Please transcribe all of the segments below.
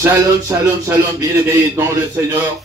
Shalom, shalom, shalom, bien-aimés dans le Seigneur.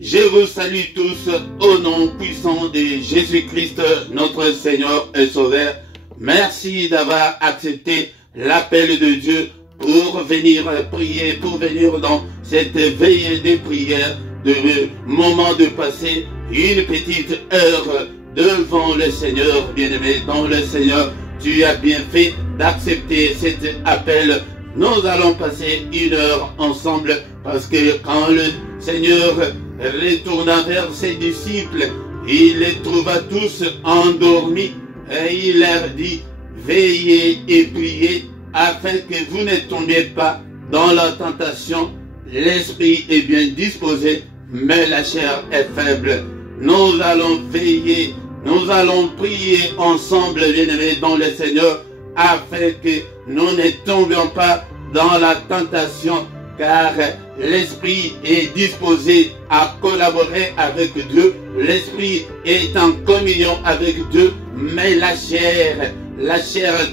Je vous salue tous au nom puissant de Jésus-Christ, notre Seigneur et Sauveur. Merci d'avoir accepté l'appel de Dieu pour venir prier, pour venir dans cette veille de prière, de moment de passer une petite heure devant le Seigneur, bien-aimé dans le Seigneur. Tu as bien fait d'accepter cet appel. Nous allons passer une heure ensemble parce que quand le Seigneur retourna vers ses disciples, il les trouva tous endormis et il leur dit: veillez et priez afin que vous ne tombiez pas dans la tentation. L'esprit est bien disposé, mais la chair est faible. Nous allons veiller, nous allons prier ensemble, bien-aimés dans le Seigneur, afin que nous ne tombions pas dans la tentation, car l'esprit est disposé à collaborer avec Dieu, l'esprit est en communion avec Dieu, mais la chair,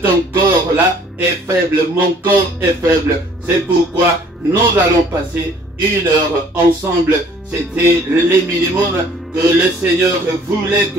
ton corps là est faible, mon corps est faible. C'est pourquoi nous allons passer une heure ensemble. C'était le minimum que le Seigneur voulait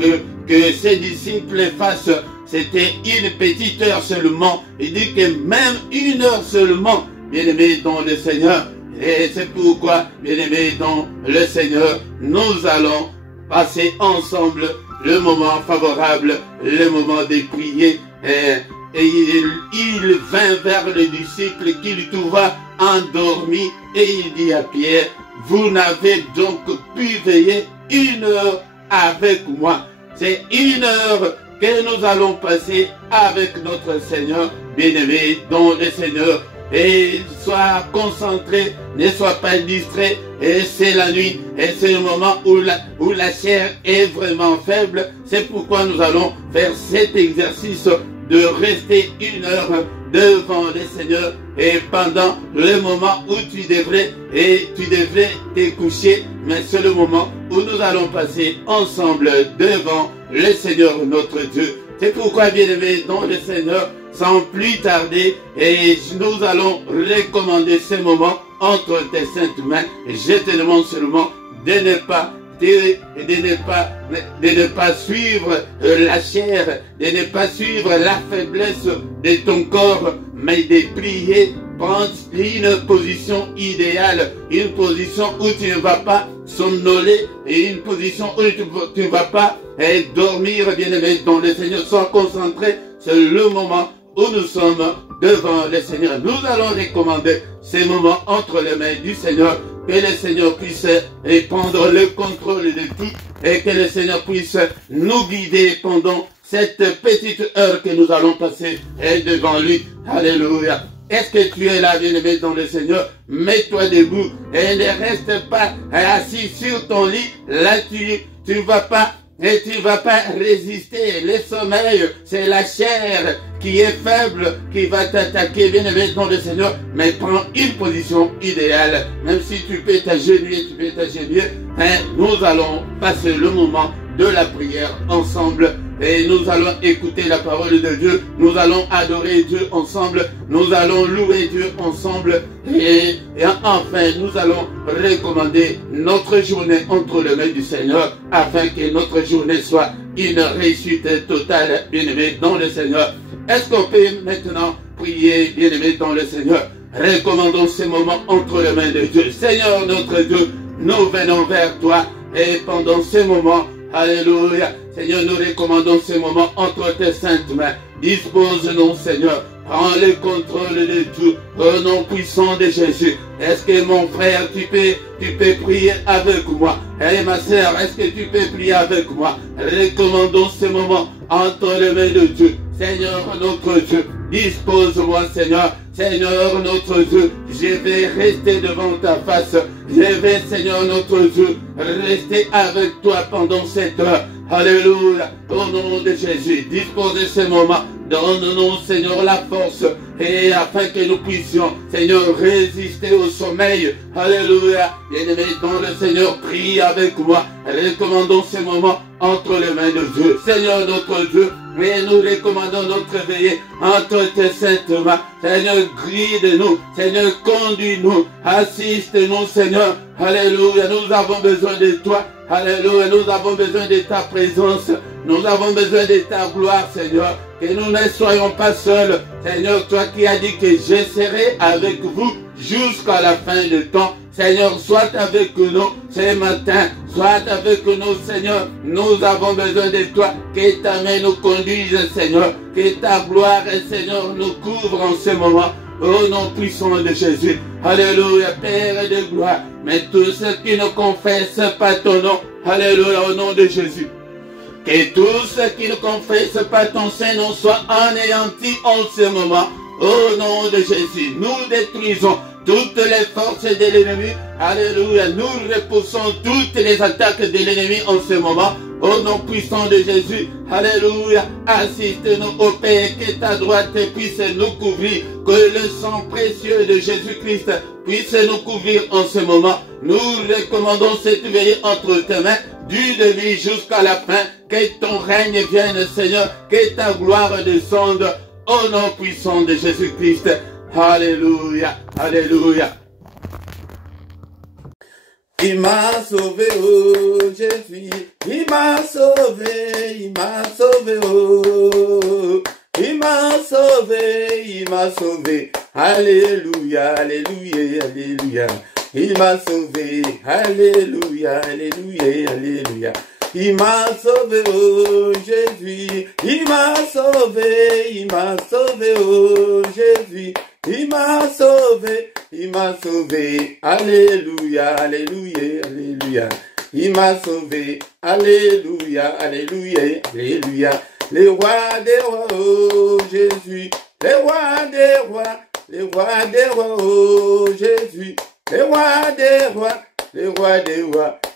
que ses disciples fassent. C'était une petite heure seulement. Il dit que même une heure seulement, bien-aimés dans le Seigneur. Et c'est pourquoi, bien-aimés dans le Seigneur, nous allons passer ensemble le moment favorable, le moment de prier. Et il vint vers les disciples qu'il trouva endormis et il dit à Pierre: vous n'avez donc pu veiller une heure avec moi. C'est une heure que nous allons passer avec notre Seigneur, bien-aimé dans le Seigneur. Et sois concentré, ne sois pas distrait. Et c'est la nuit, et c'est le moment où la chair est vraiment faible. C'est pourquoi nous allons faire cet exercice de rester une heure devant le Seigneur. Et pendant le moment où tu devrais te coucher, mais c'est le moment où nous allons passer ensemble devant le Seigneur notre Dieu. C'est pourquoi, bien-aimés dans le Seigneur, sans plus tarder, et nous allons recommander ce moment entre tes saintes mains. Je te demande seulement de ne pas suivre la chair, de ne pas suivre la faiblesse de ton corps, mais de prier. Prends une position idéale, une position où tu ne vas pas somnoler et une position où tu ne vas pas dormir, bien-aimé dans le Seigneur. Sois concentré, c'est le moment où nous sommes devant le Seigneur. Nous allons recommander ces moments entre les mains du Seigneur, que le Seigneur puisse prendre le contrôle de tout et que le Seigneur puisse nous guider pendant cette petite heure que nous allons passer devant lui. Alléluia. Est-ce que tu es là, bien-aimé dans le Seigneur? Mets-toi debout et ne reste pas assis sur ton lit. Là, tu ne vas pas résister. Le sommeil, c'est la chair qui est faible, qui va t'attaquer, bien-aimé dans le Seigneur. Mais prends une position idéale. Même si tu peux t'agenouiller, nous allons passer le moment de la prière ensemble. Et nous allons écouter la parole de Dieu. Nous allons adorer Dieu ensemble. Nous allons louer Dieu ensemble. Et enfin, nous allons recommander notre journée entre les mains du Seigneur, afin que notre journée soit une réussite totale, bien-aimé dans le Seigneur. Est-ce qu'on peut maintenant prier, bien-aimé dans le Seigneur? Recommandons ces moments entre les mains de Dieu. Seigneur notre Dieu, nous venons vers toi. Et pendant ces moments, alléluia, Seigneur, nous recommandons ces moments entre tes saintes mains. Dispose-nous, Seigneur. Prends le contrôle de tout. Au nom puissant de Jésus. Est-ce que mon frère, tu peux prier avec moi? Et ma sœur, est-ce que tu peux prier avec moi? Recommandons ces moments entre les mains de Dieu. Seigneur notre Dieu, dispose-moi, Seigneur. Seigneur notre Dieu, je vais rester devant ta face. Je vais, Seigneur notre Dieu, rester avec toi pendant cette heure. Alléluia. Au nom de Jésus, dispose de ce moment donne-nous, Seigneur, la force, et afin que nous puissions, Seigneur, résister au sommeil. Alléluia. Bien-aimé dans le Seigneur, prie avec moi. Recommandons ces moments entre les mains de Dieu. Seigneur notre Dieu, mais nous recommandons notre veillée entre tes saintes mains. Seigneur, guide-nous. Seigneur, conduis-nous. Assiste-nous, Seigneur. Alléluia. Nous avons besoin de toi. Alléluia. Nous avons besoin de ta présence. Nous avons besoin de ta gloire, Seigneur. Que nous ne soyons pas seuls. Seigneur, toi qui as dit que je serai avec vous jusqu'à la fin du temps. Seigneur, sois avec nous ce matin. Sois avec nous, Seigneur. Nous avons besoin de toi. Que ta main nous conduise, Seigneur. Que ta gloire, Seigneur, nous couvre en ce moment. Au nom puissant de Jésus. Alléluia, Père de gloire. Mais tous ceux qui ne confessent pas ton nom. Alléluia, au nom de Jésus. Que tous ceux qui ne confessent pas ton Saint-Nom soient anéantis en ce moment. Au nom de Jésus, nous détruisons toutes les forces de l'ennemi. Alléluia. Nous repoussons toutes les attaques de l'ennemi en ce moment. Au nom puissant de Jésus. Alléluia. Assiste-nous au Père, que ta droite puisse nous couvrir. Que le sang précieux de Jésus-Christ puisse nous couvrir en ce moment. Nous recommandons cette veillée entre tes mains, du début jusqu'à la fin. Que ton règne vienne, Seigneur. Que ta gloire descende. Au nom puissant de Jésus-Christ. Alléluia, alléluia. Il m'a sauvé, oh Jésus. Il m'a sauvé, oh. Il m'a sauvé. Alléluia, alléluia, alléluia. Il m'a sauvé, alléluia, alléluia, alléluia. Il m'a sauvé, oh Jésus. Il m'a sauvé, oh Jésus. Il m'a sauvé, alléluia, alléluia, alléluia. Il m'a sauvé, alléluia, alléluia, alléluia. Les rois des rois, oh Jésus. Les rois des rois, oh Jésus. Les rois des rois,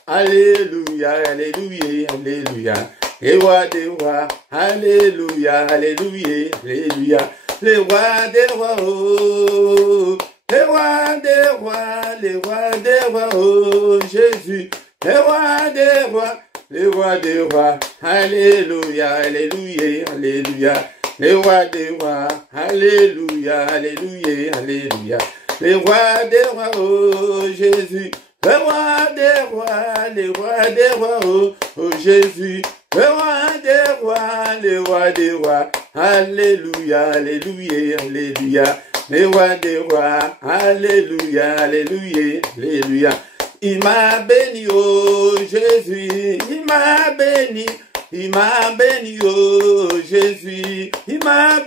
alléluia, alléluia, alléluia. Les rois des rois, alléluia, alléluia, alléluia. Les rois des rois, oh, les rois des rois, oh Jésus. Les rois des rois, alléluia, alléluia, alléluia. Les rois des rois, alléluia, alléluia, alléluia. Les rois des rois, oh Jésus. Les rois des rois, oh Jésus. Les rois des rois, alléluia, alléluia, alléluia. Les rois des rois, alléluia, alléluia, alléluia. Il m'a béni, oh Jésus, il m'a béni, oh Jésus, il m'a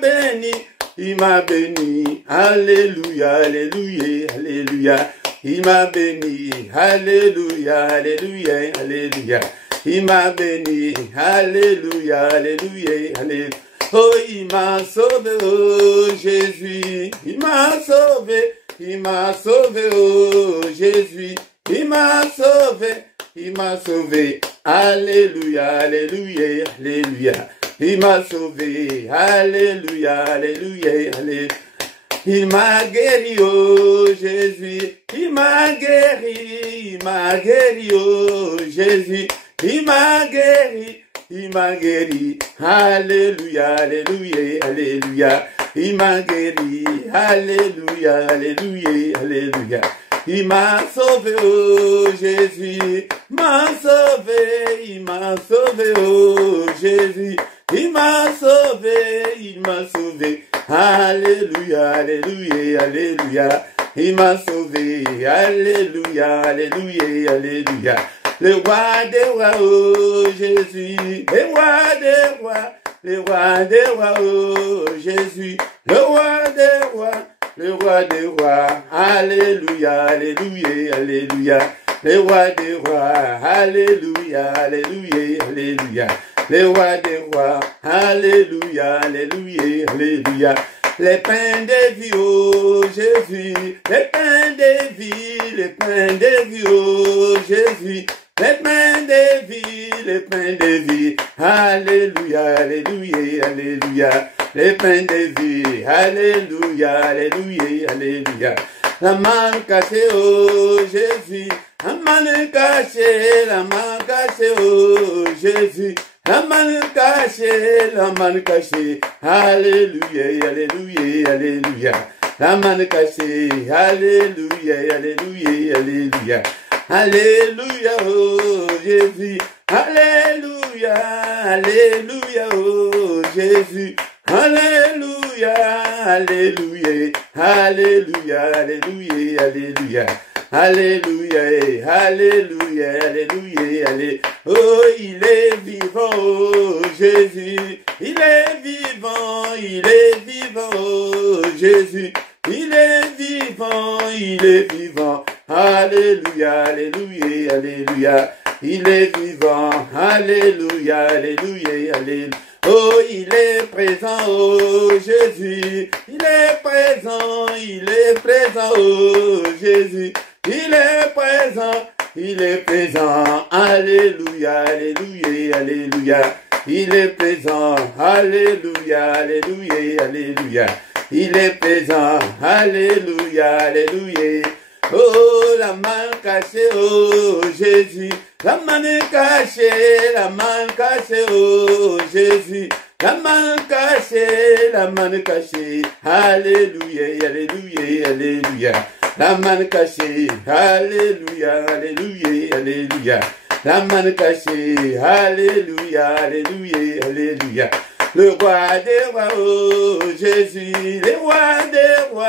béni, alléluia, alléluia, alléluia. Il m'a béni, alléluia, alléluia, alléluia. Il m'a béni, alléluia, alléluia, alléluia. Oh, il m'a sauvé, oh Jésus. Il m'a sauvé, oh Jésus. Il m'a sauvé, alléluia, alléluia, alléluia. Il m'a sauvé, alléluia, alléluia, alléluia. Il m'a guéri, oh Jésus. Il m'a guéri, oh Jésus. Il m'a guéri, alléluia, alléluia, alléluia. Il m'a guéri, alléluia, alléluia, alléluia. Il m'a sauvé, oh Jésus. Il m'a sauvé, oh Jésus. Il m'a sauvé, alléluia, alléluia, alléluia. Il m'a sauvé, alléluia, alléluia, alléluia. Le roi des rois, oh Jésus. Le roi des rois, oh Jésus. Le roi des rois, alléluia, alléluia, alléluia. Le roi des rois, alléluia, alléluia, alléluia. Le roi des rois, alléluia, alléluia, alléluia. Les pains de vie, oh Jésus. Les pains de vie, oh Jésus. Les pains de vie, alléluia, alléluia, alléluia. le pain de vie. Alléluia, alléluia, alléluia. La main cachée, oh Jésus. La main cachée, oh Jésus. La main cachée, alléluia, alléluia, alléluia. La main cachée, alléluia, alléluia, alléluia. Alléluia, oh Jésus. Alléluia, alléluia, oh Jésus. Alléluia, alléluia, alléluia, alléluia, alléluia. Alléluia, alléluia, alléluia, alléluia. Oh, il est vivant, oh Jésus. Il est vivant, oh Jésus. Il est vivant. Alléluia, alléluia, alléluia. Il est vivant, alléluia, alléluia, alléluia. Oh, il est présent, oh Jésus. Il est présent, oh Jésus. Il est présent, alléluia, alléluia, alléluia. Il est présent, alléluia, alléluia, alléluia. Il est présent, alléluia, alléluia. Oh, la main cachée, oh Jésus. La main cachée, oh Jésus. La main cachée, alléluia, alléluia, alléluia. La main cachée, alléluia, alléluia, alléluia. La main cachée, alléluia, alléluia, alléluia. Le roi des rois, oh Jésus, les rois des rois,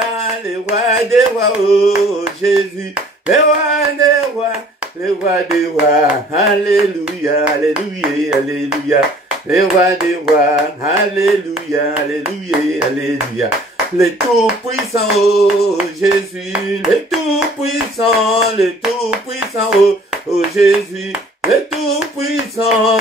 oh Jésus, les rois des rois, alléluia, alléluia, alléluia. Les rois des rois, alléluia, alléluia, alléluia. Les tout-puissants, oh Jésus, les tout-puissants, oh Jésus, les tout-puissants,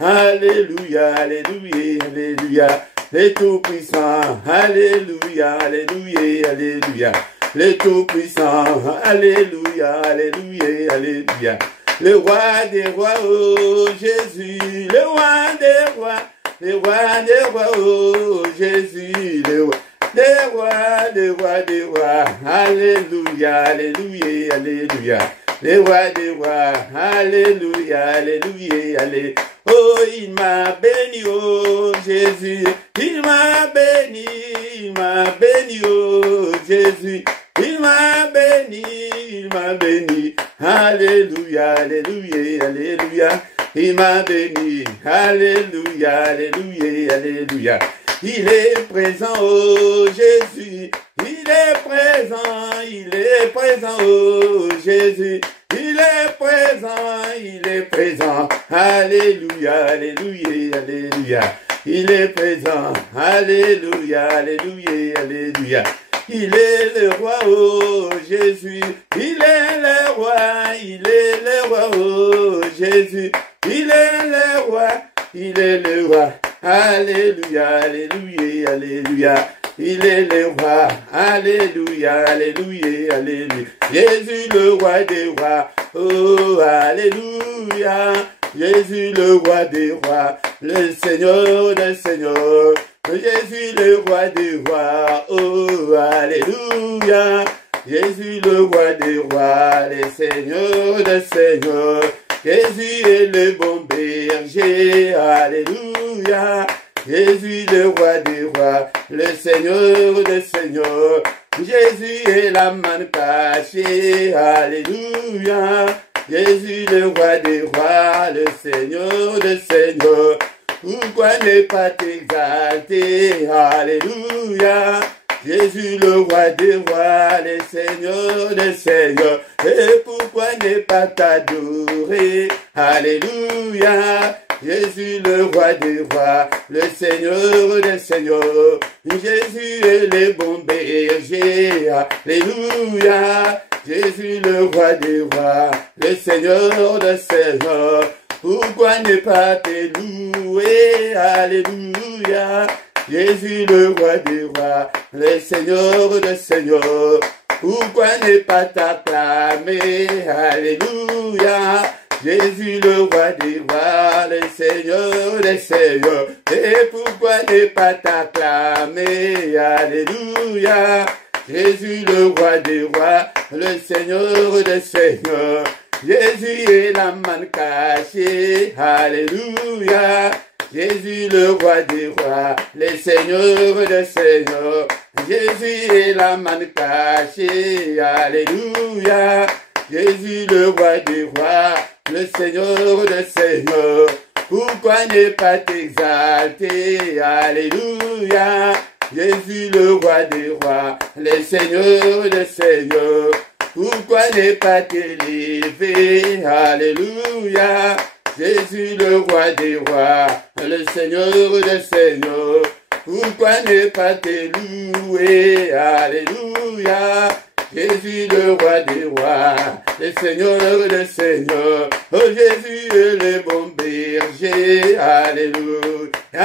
alléluia, alléluia, alléluia. Les tout-puissants, alléluia, alléluia, alléluia. Les tout-puissants, alléluia, alléluia, alléluia. Le roi des rois, oh Jésus, le roi des rois, oh Jésus, le roi des rois, alléluia, alléluia, alléluia. Les rois des rois, alléluia, alléluia, alléluia. Oh, il m'a béni, oh Jésus, il m'a béni, oh Jésus. Il m'a béni, alléluia, alléluia, alléluia. Il m'a béni, alléluia, alléluia, alléluia. Il est présent, oh Jésus. Il est présent, oh Jésus. Il est présent, alléluia, alléluia, alléluia. Il est présent, alléluia, alléluia, alléluia. Il est le roi, oh Jésus. Il est le roi, oh Jésus. Il est le roi, alléluia, alléluia, alléluia. Il est le roi, alléluia, alléluia, alléluia. Jésus le roi des rois, oh alléluia. Jésus le roi des rois, le Seigneur des seigneurs. Jésus le roi des rois, oh alléluia. Jésus le roi des rois, le Seigneur des seigneurs. Jésus est le bon berger, alléluia. Jésus le roi des rois, le Seigneur des seigneurs. Jésus est la main cachée, alléluia. Jésus le roi des rois, le Seigneur des seigneurs. Pourquoi ne pas t'exalter, alléluia. Jésus le roi des rois, le Seigneur des seigneurs. Et pourquoi ne pas t'adorer, alléluia. Jésus le roi des rois, le Seigneur des seigneurs. Jésus est le bon berger, alléluia. Jésus le roi des rois, le Seigneur des seigneurs. Pourquoi ne pas te louer, alléluia. Jésus le roi des rois, le Seigneur des seigneurs. Pourquoi ne pas t'acclamer, alléluia. Jésus le roi des rois, le Seigneur des seigneurs. Et pourquoi ne pas t'acclamer? Alléluia. Jésus le roi des rois, le Seigneur des seigneurs. Jésus est la manne cachée. Alléluia. Jésus le roi des rois, le Seigneur des seigneurs. Jésus est la manne cachée. Alléluia. Jésus le roi des rois, le Seigneur des seigneurs. Pourquoi ne pas t'exalter? Alléluia. Jésus le roi des rois, le Seigneur des seigneurs. Pourquoi ne pas t'élever? Alléluia. Jésus le roi des rois, le Seigneur des seigneurs. Pourquoi ne pas te louer? Alléluia. Jésus le roi des rois, le Seigneur des seigneurs. Oh Jésus est le bon berger. Alléluia.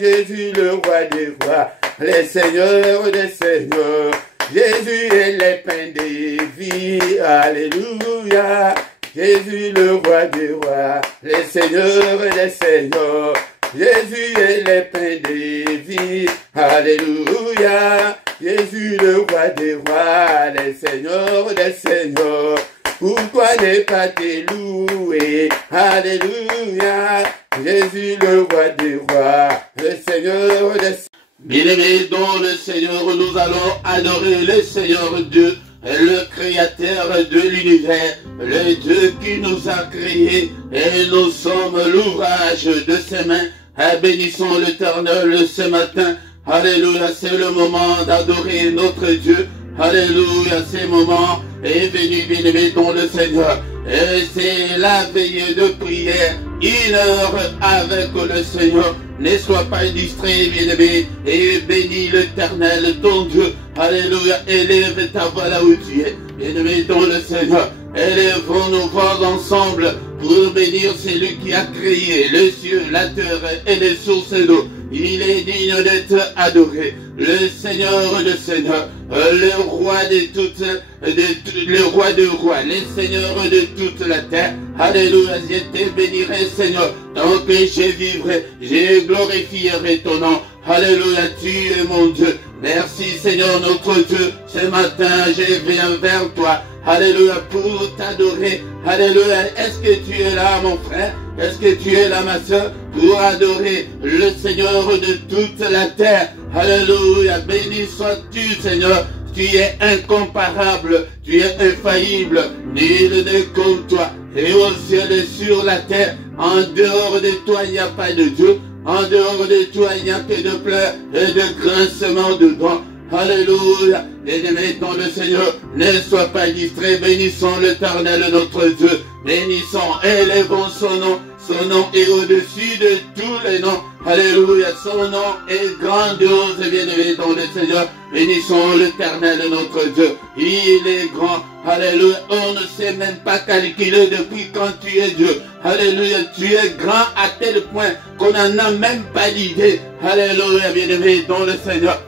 Jésus le roi des rois, le Seigneur des seigneurs. Jésus est le pain de vie. Alléluia. Jésus le roi des rois, le Seigneur des seigneurs. Jésus est le pain de vie. Alléluia. Jésus le roi des rois, le Seigneur des seigneurs. Pourquoi ne pas te louer? Alléluia. Jésus le roi des rois, le Seigneur des seigneurs. Bien-aimés dans le Seigneur, nous allons adorer le Seigneur Dieu, le Créateur de l'univers, le Dieu qui nous a créés, et nous sommes l'ouvrage de ses mains. Bénissons l'Éternel ce matin. Alléluia, c'est le moment d'adorer notre Dieu. Alléluia, ce moment est venu, bien-aimé dans le Seigneur. Et c'est la veille de prière, 1 heure avec le Seigneur. Ne sois pas distrait, bien-aimé, et bénis l'Éternel, ton Dieu. Alléluia, élève ta voix là où tu es, bien-aimé dans le Seigneur. Élevons nos voix ensemble pour bénir celui qui a créé le ciel, la terre et les sources d'eau. Il est digne d'être adoré. Le Seigneur de Seigneur, le roi de toutes, le roi de rois, le Seigneur de toute la terre. Alléluia, je te bénirai, Seigneur. Tant que je vivrai, je glorifierai ton nom. Alléluia, tu es mon Dieu. Merci, Seigneur, notre Dieu. Ce matin, je viens vers toi. Alléluia, pour t'adorer. Alléluia, est-ce que tu es là, mon frère? Est-ce que tu es là, ma soeur, pour adorer le Seigneur de toute la terre? Alléluia, béni sois-tu, Seigneur. Tu es incomparable, tu es infaillible, nul n'est comme toi. Et au ciel et sur la terre, en dehors de toi, il n'y a pas de Dieu. En dehors de toi, il n'y a que de pleurs et de grincements de dents. Alléluia. Bien-aimés dans le Seigneur, ne sois pas distrait. Bénissons l'Éternel notre Dieu. Bénissons, élevons son nom. Son nom est au-dessus de tous les noms. Alléluia. Son nom est grandiose, bien-aimé dans le Seigneur. Bénissons l'Éternel notre Dieu. Il est grand. Alléluia. On ne sait même pas calculer depuis quand tu es Dieu. Alléluia. Tu es grand à tel point qu'on n'en a même pas d'idée. Alléluia, bien-aimé dans le Seigneur.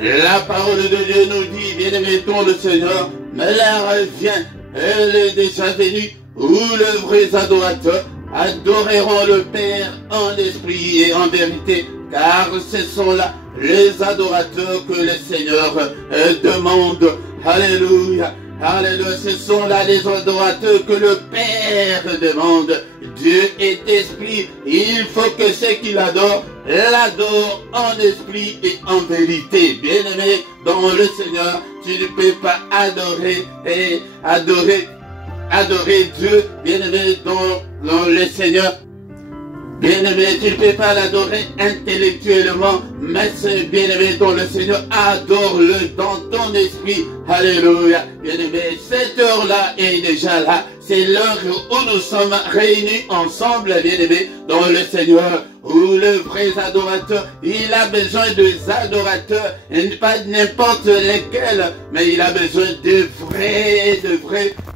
La parole de Dieu nous dit, bien-aimé dans le Seigneur, mais l'heure vient, elle est déjà venue, où les vrais adorateurs adoreront le Père en esprit et en vérité, car ce sont là les adorateurs que le Seigneur demande. Alléluia. Alléluia, ce sont là les adorateurs que le Père demande. Dieu est esprit, il faut que ceux qui l'adorent, l'adorent en esprit et en vérité. Bien-aimé dans le Seigneur, tu ne peux pas adorer et adorer Dieu, bien-aimé dans le Seigneur. Bien-aimé, tu ne peux pas l'adorer intellectuellement, mais c'est bien-aimé dans le Seigneur, adore-le dans ton esprit. Alléluia. Bien-aimé, cette heure-là est déjà là. C'est l'heure où nous sommes réunis ensemble, bien-aimés, dans le Seigneur, où le vrai adorateur, il a besoin de adorateurs, et pas n'importe lesquels, mais il a besoin de vrais.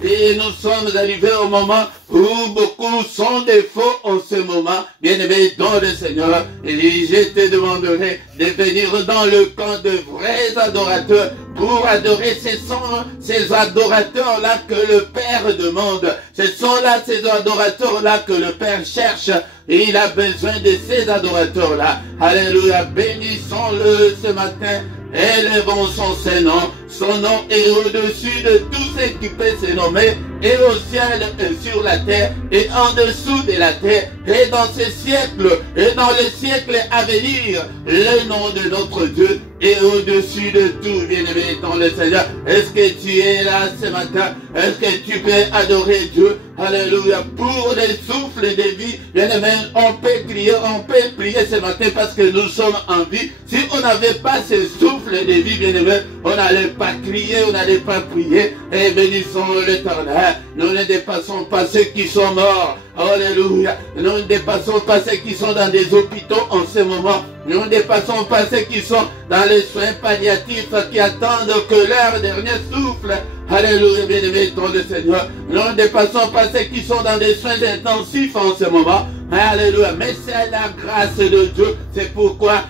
Et nous sommes arrivés au moment où beaucoup sont des faux en ce moment, bien-aimés, dans le Seigneur. Et je te demanderai de venir dans le camp de vrais adorateurs pour adorer. Ce sont ces adorateurs-là que le Père demande. Ce sont là ces adorateurs-là que le Père cherche. Et il a besoin de ces adorateurs-là. Alléluia. Bénissons-le ce matin. Élevons son Saint-Nom. Son nom est au-dessus de tout ce qui peut se nommer, et au ciel et sur la terre, et en dessous de la terre, et dans ces siècles, et dans les siècles à venir. Le nom de notre Dieu est au-dessus de tout, bien-aimé dans le Seigneur. Est-ce que tu es là ce matin? Est-ce que tu peux adorer Dieu? Alléluia. Pour les souffles de vie, bien-aimé, on peut crier, on peut prier ce matin parce que nous sommes en vie. Si on n'avait pas ce souffle de vie, bien-aimé, on n'allait pas crier, on n'allait pas prier. Et bénissons l'Éternel. Nous ne dépassons pas ceux qui sont morts. Alléluia. Nous ne dépassons pas ceux qui sont dans des hôpitaux en ce moment. Nous ne dépassons pas ceux qui sont dans les soins palliatifs, qui attendent que leur dernier souffle. Alléluia, bien-aimé dans le Seigneur. Nous ne dépassons pas ceux qui sont dans des soins intensifs en ce moment. Alléluia. Mais c'est la grâce de Dieu. C'est pourquoi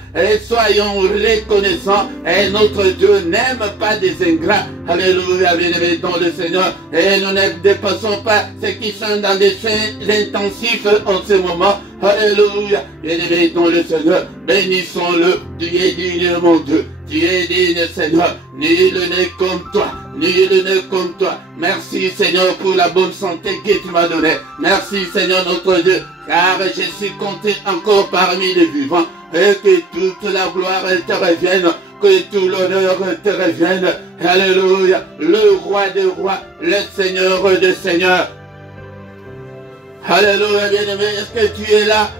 soyons reconnaissants. Et notre Dieu n'aime pas des ingrats. Alléluia, bien-aimé dans le Seigneur. Et nous ne dépassons pas ceux qui sont dans des soins intensifs en ce moment. Alléluia, bien-aimé dans le Seigneur. Bénissons-le. Tu es digne, mon Dieu. Tu es digne, Seigneur. Nul n'est comme toi. Nul n'est comme toi. Merci, Seigneur, pour la bonne santé que tu m'as donnée. Merci, Seigneur, notre Dieu, car je suis compté encore parmi les vivants. Et que toute la gloire te revienne, que tout l'honneur te revienne. Alléluia. Le roi des rois, le Seigneur des seigneurs. Alléluia, bien-aimé, est-ce que tu es là?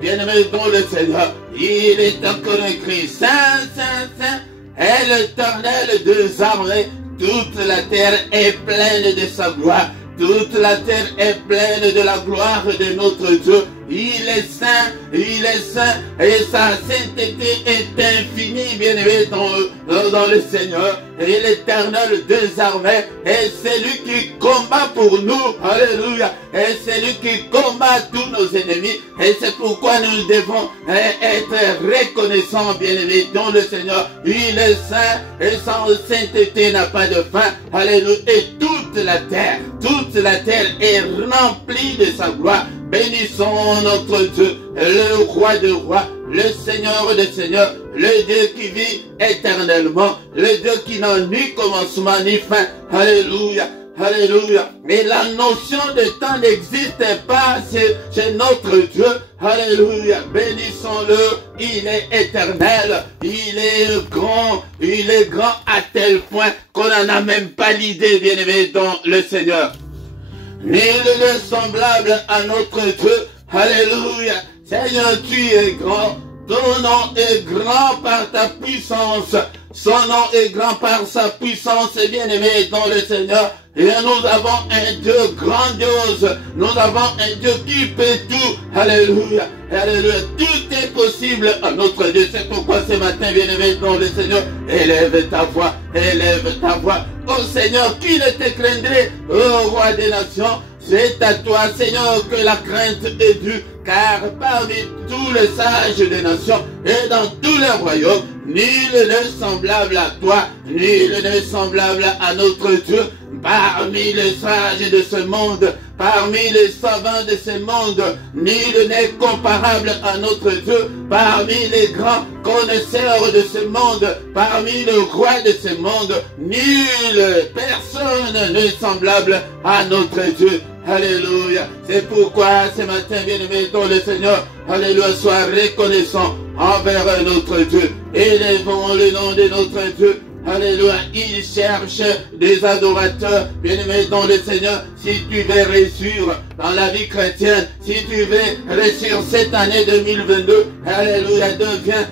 Bien-aimé dans le Seigneur, il est encore écrit, Saint, Saint, Saint, est l'Éternel des armées. Toute la terre est pleine de sa gloire. Toute la terre est pleine de la gloire de notre Dieu. Il est saint, et sa sainteté est infinie, bien-aimé dans le Seigneur. Et l'Éternel des armées est celui qui combat pour nous. Alléluia. Et celui qui combat tous nos ennemis. Et c'est pourquoi nous devons être reconnaissants, bien-aimé dans le Seigneur. Il est saint, et sa sainteté n'a pas de fin. Alléluia. Et toute la terre est remplie de sa gloire. Bénissons notre Dieu, le roi des rois, le Seigneur des seigneurs, le Dieu qui vit éternellement, le Dieu qui n'a ni commencement ni fin. Alléluia, alléluia. Mais la notion de temps n'existe pas chez notre Dieu. Alléluia, bénissons-le, il est éternel, il est grand à tel point qu'on n'en a même pas l'idée, bien-aimé dans le Seigneur. Nul n'est semblable à notre Dieu. Alléluia. Seigneur, tu es grand. Ton nom est grand par ta puissance. Son nom est grand par sa puissance, bien-aimé dans le Seigneur. Et nous avons un Dieu grandiose. Nous avons un Dieu qui peut tout. Alléluia. Alléluia. Tout est possible à notre Dieu. C'est pourquoi ce matin, bien-aimé dans le Seigneur, élève ta voix. Élève ta voix. Oh Seigneur, qui ne te craindrait, ô roi des nations? C'est à toi, Seigneur, que la crainte est due, car parmi tous les sages des nations et dans tous les royaumes, nul n'est semblable à toi, nul n'est semblable à notre Dieu. Parmi les sages de ce monde, parmi les savants de ce monde, nul n'est comparable à notre Dieu. Parmi les grands connaisseurs de ce monde, parmi les rois de ce monde, nulle personne n'est semblable à notre Dieu. Alléluia. C'est pourquoi ce matin, bien-aimé dans le Seigneur, alléluia, sois reconnaissant envers notre Dieu. Élevons le nom de notre Dieu. Alléluia, il cherche des adorateurs, bien-aimés dans le Seigneur. Si tu veux réussir dans la vie chrétienne, si tu veux réussir cette année 2022, alléluia, deviens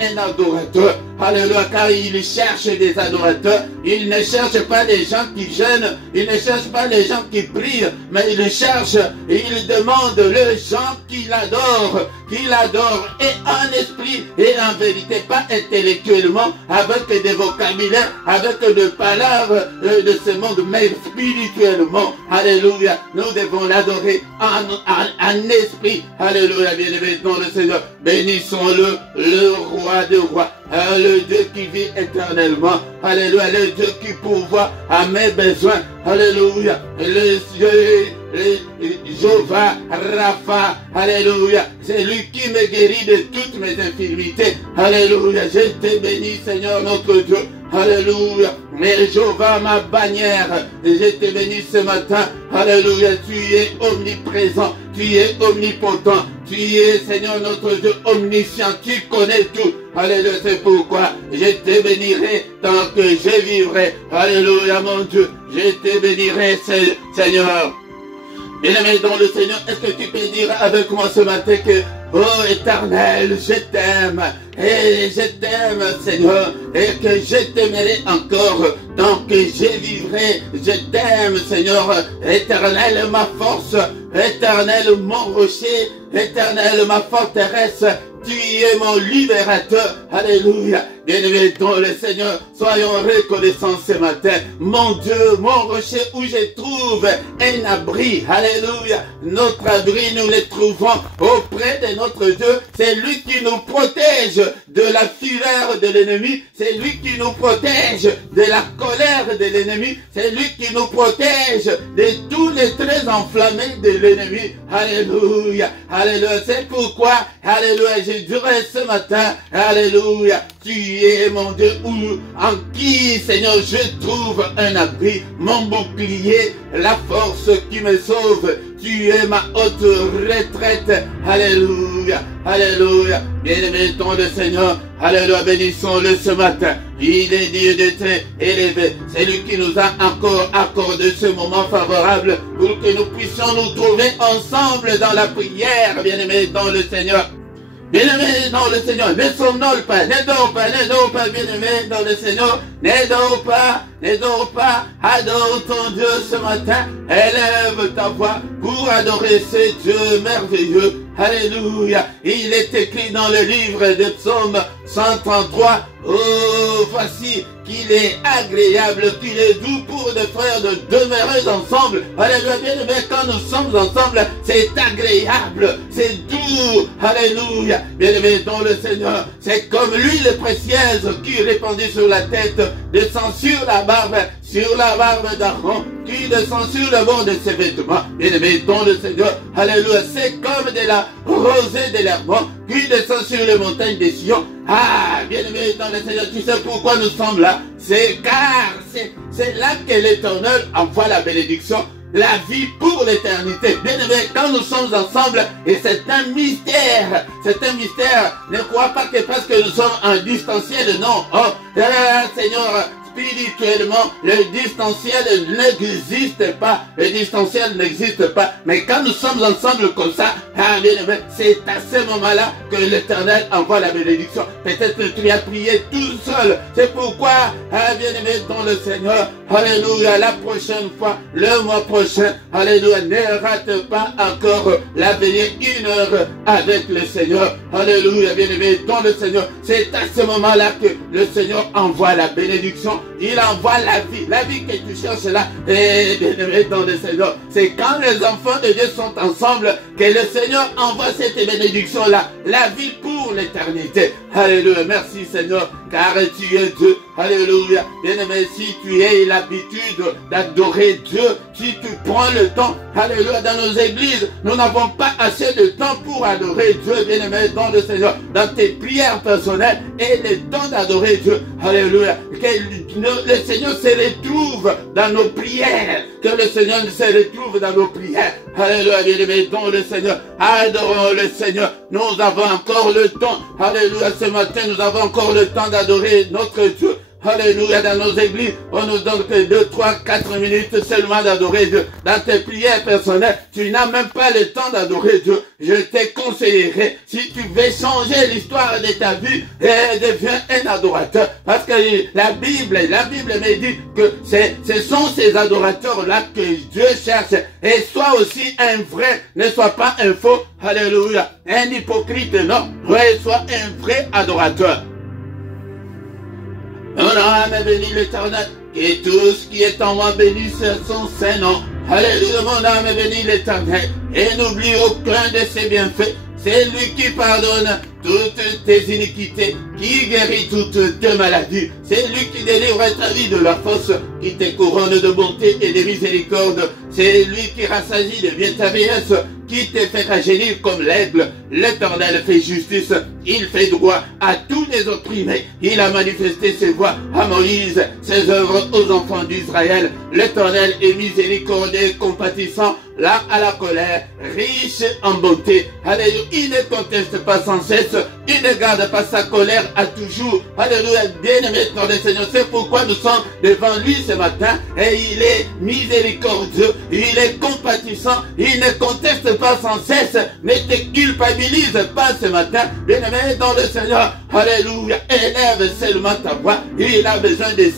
un adorateur. Alléluia, car il cherche des adorateurs. Il ne cherche pas des gens qui jeûnent, il ne cherche pas les gens qui prient, mais il cherche et il demande les gens qui l'adorent, et en esprit et en vérité, pas intellectuellement, avec des vocabulaires, avec des palabres de ce monde, mais spirituellement. Alléluia, nous devons l'adorer en esprit. Alléluia, bien-aimé dans le Seigneur. Bénissons-le, le roi des rois, le Dieu qui vit éternellement. Alléluia, le Dieu qui pourvoit à mes besoins. Alléluia, le Dieu, Jéhovah, Rapha, alléluia, c'est lui qui me guérit de toutes mes infirmités. Alléluia, je te bénis Seigneur notre Dieu. Alléluia, mais Jéhovah ma bannière, et je te bénis ce matin. Alléluia, tu es omniprésent, tu es omnipotent, tu es Seigneur notre Dieu omniscient, tu connais tout. Alléluia, c'est pourquoi je te bénirai tant que je vivrai. Alléluia mon Dieu, je te bénirai Seigneur. Bien-aimé dans le Seigneur, est-ce que tu peux dire avec moi ce matin que, oh Éternel, je t'aime, et je t'aime Seigneur, et que je t'aimerai encore tant que je vivrai. Je t'aime Seigneur, Éternel ma force, Éternel mon rocher, Éternel ma forteresse. Tu es mon libérateur. Alléluia. Bien-aimé dans le Seigneur, soyons reconnaissants ce matin. Mon Dieu, mon rocher où je trouve un abri. Alléluia. Notre abri, nous le trouvons auprès de notre Dieu. C'est lui qui nous protège de la fureur de l'ennemi. C'est lui qui nous protège de la colère de l'ennemi. C'est lui qui nous protège de tous les traits enflammés de l'ennemi. Alléluia. Alléluia. C'est pourquoi, alléluia, je dirais ce matin, alléluia, tu es mon Dieu, en qui, Seigneur, je trouve un abri, mon bouclier, la force qui me sauve. Tu es ma haute retraite. Alléluia. Alléluia. Bien-aimé dans le Seigneur. Alléluia. Bénissons-le ce matin. Il est Dieu de très élevé. C'est lui qui nous a encore accordé ce moment favorable pour que nous puissions nous trouver ensemble dans la prière. Bien-aimé dans le Seigneur. Bien-aimé dans le Seigneur, ne somnole pas, ne dors pas, bien-aimé dans le Seigneur, ne dors pas, adore ton Dieu ce matin, élève ta voix pour adorer ce Dieu merveilleux. Alléluia. Il est écrit dans le livre des psaumes 133, oh, voici qu'il est agréable, qu'il est doux pour des frères de demeurer ensemble. Alléluia, bien-aimé, quand nous sommes ensemble, c'est agréable, c'est doux. Alléluia, bien-aimé dans le Seigneur, c'est comme l'huile précieuse qui répandue sur la tête, descend sur la barbe d'Aaron, qui descend sur le bord de ses vêtements. Bien-aimé dans le Seigneur, alléluia, c'est comme de la rosée de l'Hermon qui descend sur les montagnes des Sion. Ah, bien-aimé dans le Seigneur, tu sais pourquoi nous sommes là? C'est car c'est là que l'Éternel envoie la bénédiction, la vie pour l'éternité. Bien-aimé, quand nous sommes ensemble, et c'est un mystère, ne crois pas que parce que nous sommes en distanciel, non. Oh, Seigneur, spirituellement, le distanciel n'existe pas. Le distanciel n'existe pas. Mais quand nous sommes ensemble comme ça, c'est à ce moment-là que l'Éternel envoie la bénédiction. Peut-être que tu as prié tout seul. C'est pourquoi, bien-aimé dans le Seigneur, alléluia, la prochaine fois, le mois prochain, alléluia, ne rate pas encore la veillée 1 heure avec le Seigneur. Alléluia, bien-aimé dans le Seigneur. C'est à ce moment-là que le Seigneur envoie la bénédiction. Il envoie la vie que tu cherches là. Et bien-aimé dans le Seigneur, c'est quand les enfants de Dieu sont ensemble que le Seigneur envoie cette bénédiction-là, la vie pour l'éternité. Alléluia, merci Seigneur, car tu es Dieu. Alléluia, bien-aimé, si tu as l'habitude d'adorer Dieu, si tu prends le temps, alléluia, dans nos églises, nous n'avons pas assez de temps pour adorer Dieu, bien-aimé dans le Seigneur, dans tes prières personnelles et le temps d'adorer Dieu. Alléluia, que le Seigneur se retrouve dans nos prières, que le Seigneur se retrouve dans nos prières. Alléluia, bien-aimé dans le Seigneur, adorons le Seigneur. Nous avons encore le temps, alléluia, ce matin, nous avons encore le temps d'adorer notre Dieu. Alléluia, dans nos églises, on nous donne que 2, 3, 4 minutes seulement d'adorer Dieu. Dans tes prières personnelles, tu n'as même pas le temps d'adorer Dieu. Je te conseillerais, si tu veux changer l'histoire de ta vie, deviens un adorateur. Parce que la Bible me dit que ce sont ces adorateurs-là que Dieu cherche. Et sois aussi un vrai, ne sois pas un faux. Alléluia, un hypocrite, non. Ouais, sois un vrai adorateur. Mon âme bénit l'Éternel, et tout ce qui est en moi bénisse son saint nom. Alléluia, mon âme bénit l'Éternel, et n'oublie aucun de ses bienfaits. C'est lui qui pardonne toutes tes iniquités, qui guérit toutes tes maladies. C'est lui qui délivre ta vie de la fosse, qui te couronne de bonté et de miséricorde. C'est lui qui rassasie de bien ta vieillesse, qui te fait rajeunir comme l'aigle. L'Éternel fait justice, il fait droit à tous les opprimés. Il a manifesté ses voies à Moïse, ses œuvres aux enfants d'Israël. L'Éternel est miséricordieux et compatissant, là à la colère, riche en bonté. Alléluia, il ne conteste pas sans cesse, il ne garde pas sa colère à toujours. Alléluia, bien-aimé dans le Seigneur, c'est pourquoi nous sommes devant lui ce matin, et il est miséricordieux, il est compatissant, il ne conteste pas sans cesse, ne te culpabilise pas ce matin, bien-aimé dans le Seigneur. Alléluia, élève seulement ta voix, il a besoin des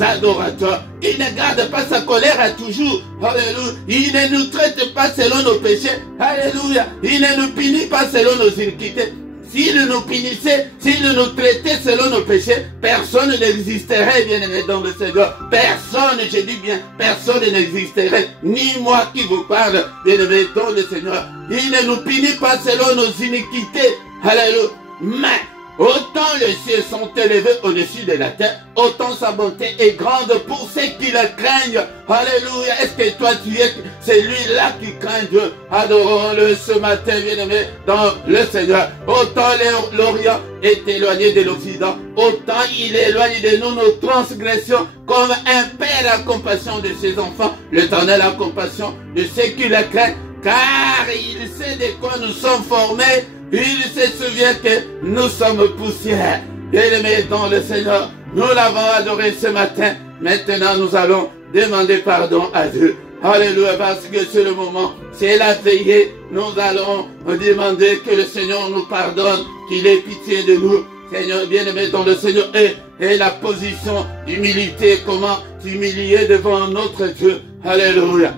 adorateurs. Il ne garde pas sa colère à toujours. Alléluia. Il ne nous traite pas selon nos péchés. Alléluia. Il ne nous punit pas selon nos iniquités. S'il nous punissait, s'il nous traitait selon nos péchés, personne n'existerait, bien-aimé dans le Seigneur. Personne, je dis bien, personne n'existerait. Ni moi qui vous parle, bien-aimé dans le Seigneur. Il ne nous punit pas selon nos iniquités. Alléluia. Mais autant les cieux sont élevés au-dessus de la terre, autant sa bonté est grande pour ceux qui le craignent. Alléluia. Est-ce que toi tu es celui-là qui craint Dieu? Adorons-le ce matin, bien-aimé, dans le Seigneur. Autant l'Orient est éloigné de l'Occident, autant il éloigne de nous nos transgressions. Comme un père a compassion de ses enfants, l'Éternel a compassion de ceux qui le craignent, car il sait de quoi nous sommes formés. Il se souvient que nous sommes poussière. Bien-aimés dans le Seigneur, nous l'avons adoré ce matin. Maintenant, nous allons demander pardon à Dieu. Alléluia, parce que c'est le moment, c'est la veillée. Nous allons demander que le Seigneur nous pardonne, qu'il ait pitié de nous. Seigneur, bien-aimé dans le Seigneur, et la position d'humilité, comment s'humilier devant notre Dieu. Alléluia.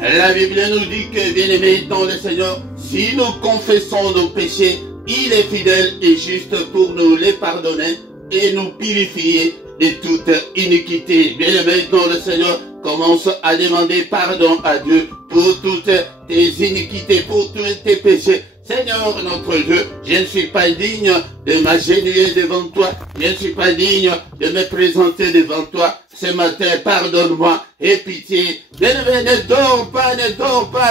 La Bible nous dit que, bien-aimés dans le Seigneur, si nous confessons nos péchés, il est fidèle et juste pour nous les pardonner et nous purifier de toute iniquité. Bien-aimés dans le Seigneur, commence à demander pardon à Dieu pour toutes tes iniquités, pour tous tes péchés. Seigneur notre Dieu, je ne suis pas digne de m'agenouiller devant toi. Je ne suis pas digne de me présenter devant toi. Ce matin, pardonne-moi et pitié. Bien-aimé, ne dors pas,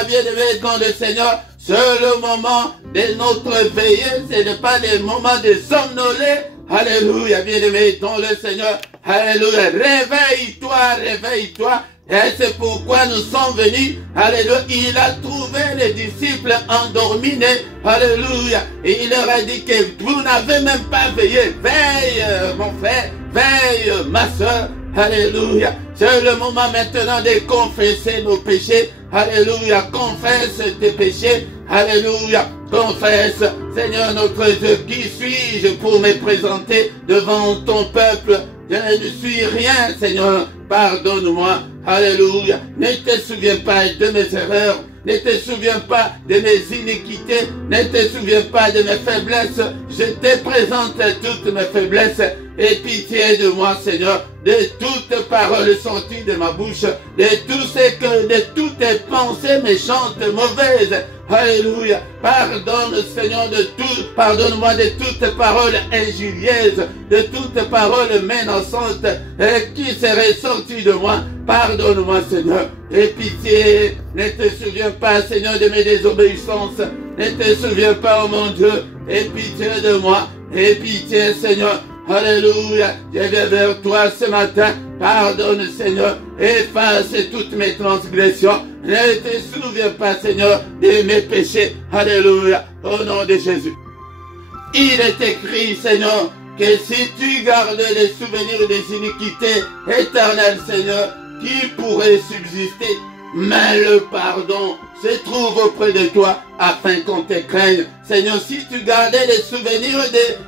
bien-aimé dans le Seigneur. C'est le moment de notre veillée, ce n'est pas le moment de somnoler. Alléluia, bien-aimé dans le Seigneur. Alléluia, réveille-toi. Et c'est pourquoi nous sommes venus. Alléluia. Il a trouvé les disciples endormis. Alléluia. Et il leur a dit que vous n'avez même pas veillé. Veille, mon frère. Veille, ma soeur. Alléluia. C'est le moment maintenant de confesser nos péchés. Alléluia. Confesse tes péchés. Alléluia. Confesse, Seigneur notre Dieu, qui suis-je pour me présenter devant ton peuple? Je ne suis rien, Seigneur. Pardonne-moi. Alléluia. Ne te souviens pas de mes erreurs. Ne te souviens pas de mes iniquités. Ne te souviens pas de mes faiblesses. Je te présente toutes mes faiblesses. Et pitié de moi, Seigneur, de toutes paroles sorties de ma bouche, de toutes tes pensées méchantes, mauvaises. Alléluia. Pardonne, Seigneur, de tout. Pardonne-moi de toutes paroles injurieuses, de toutes paroles menaçantes qui seraient sorties de moi. Pardonne-moi, Seigneur. Et pitié, ne te souviens pas, Seigneur, de mes désobéissances. Ne te souviens pas, oh mon Dieu. Et pitié de moi. Et pitié, Seigneur. Alléluia. Je viens vers toi ce matin. Pardonne, Seigneur. Efface toutes mes transgressions. Ne te souviens pas, Seigneur, de mes péchés. Alléluia. Au nom de Jésus. Il est écrit, Seigneur, que si tu gardes les souvenirs des iniquités, éternel Seigneur, qui pourrait subsister? Mais le pardon se trouve auprès de toi afin qu'on te craigne. Seigneur, si tu gardais les souvenirs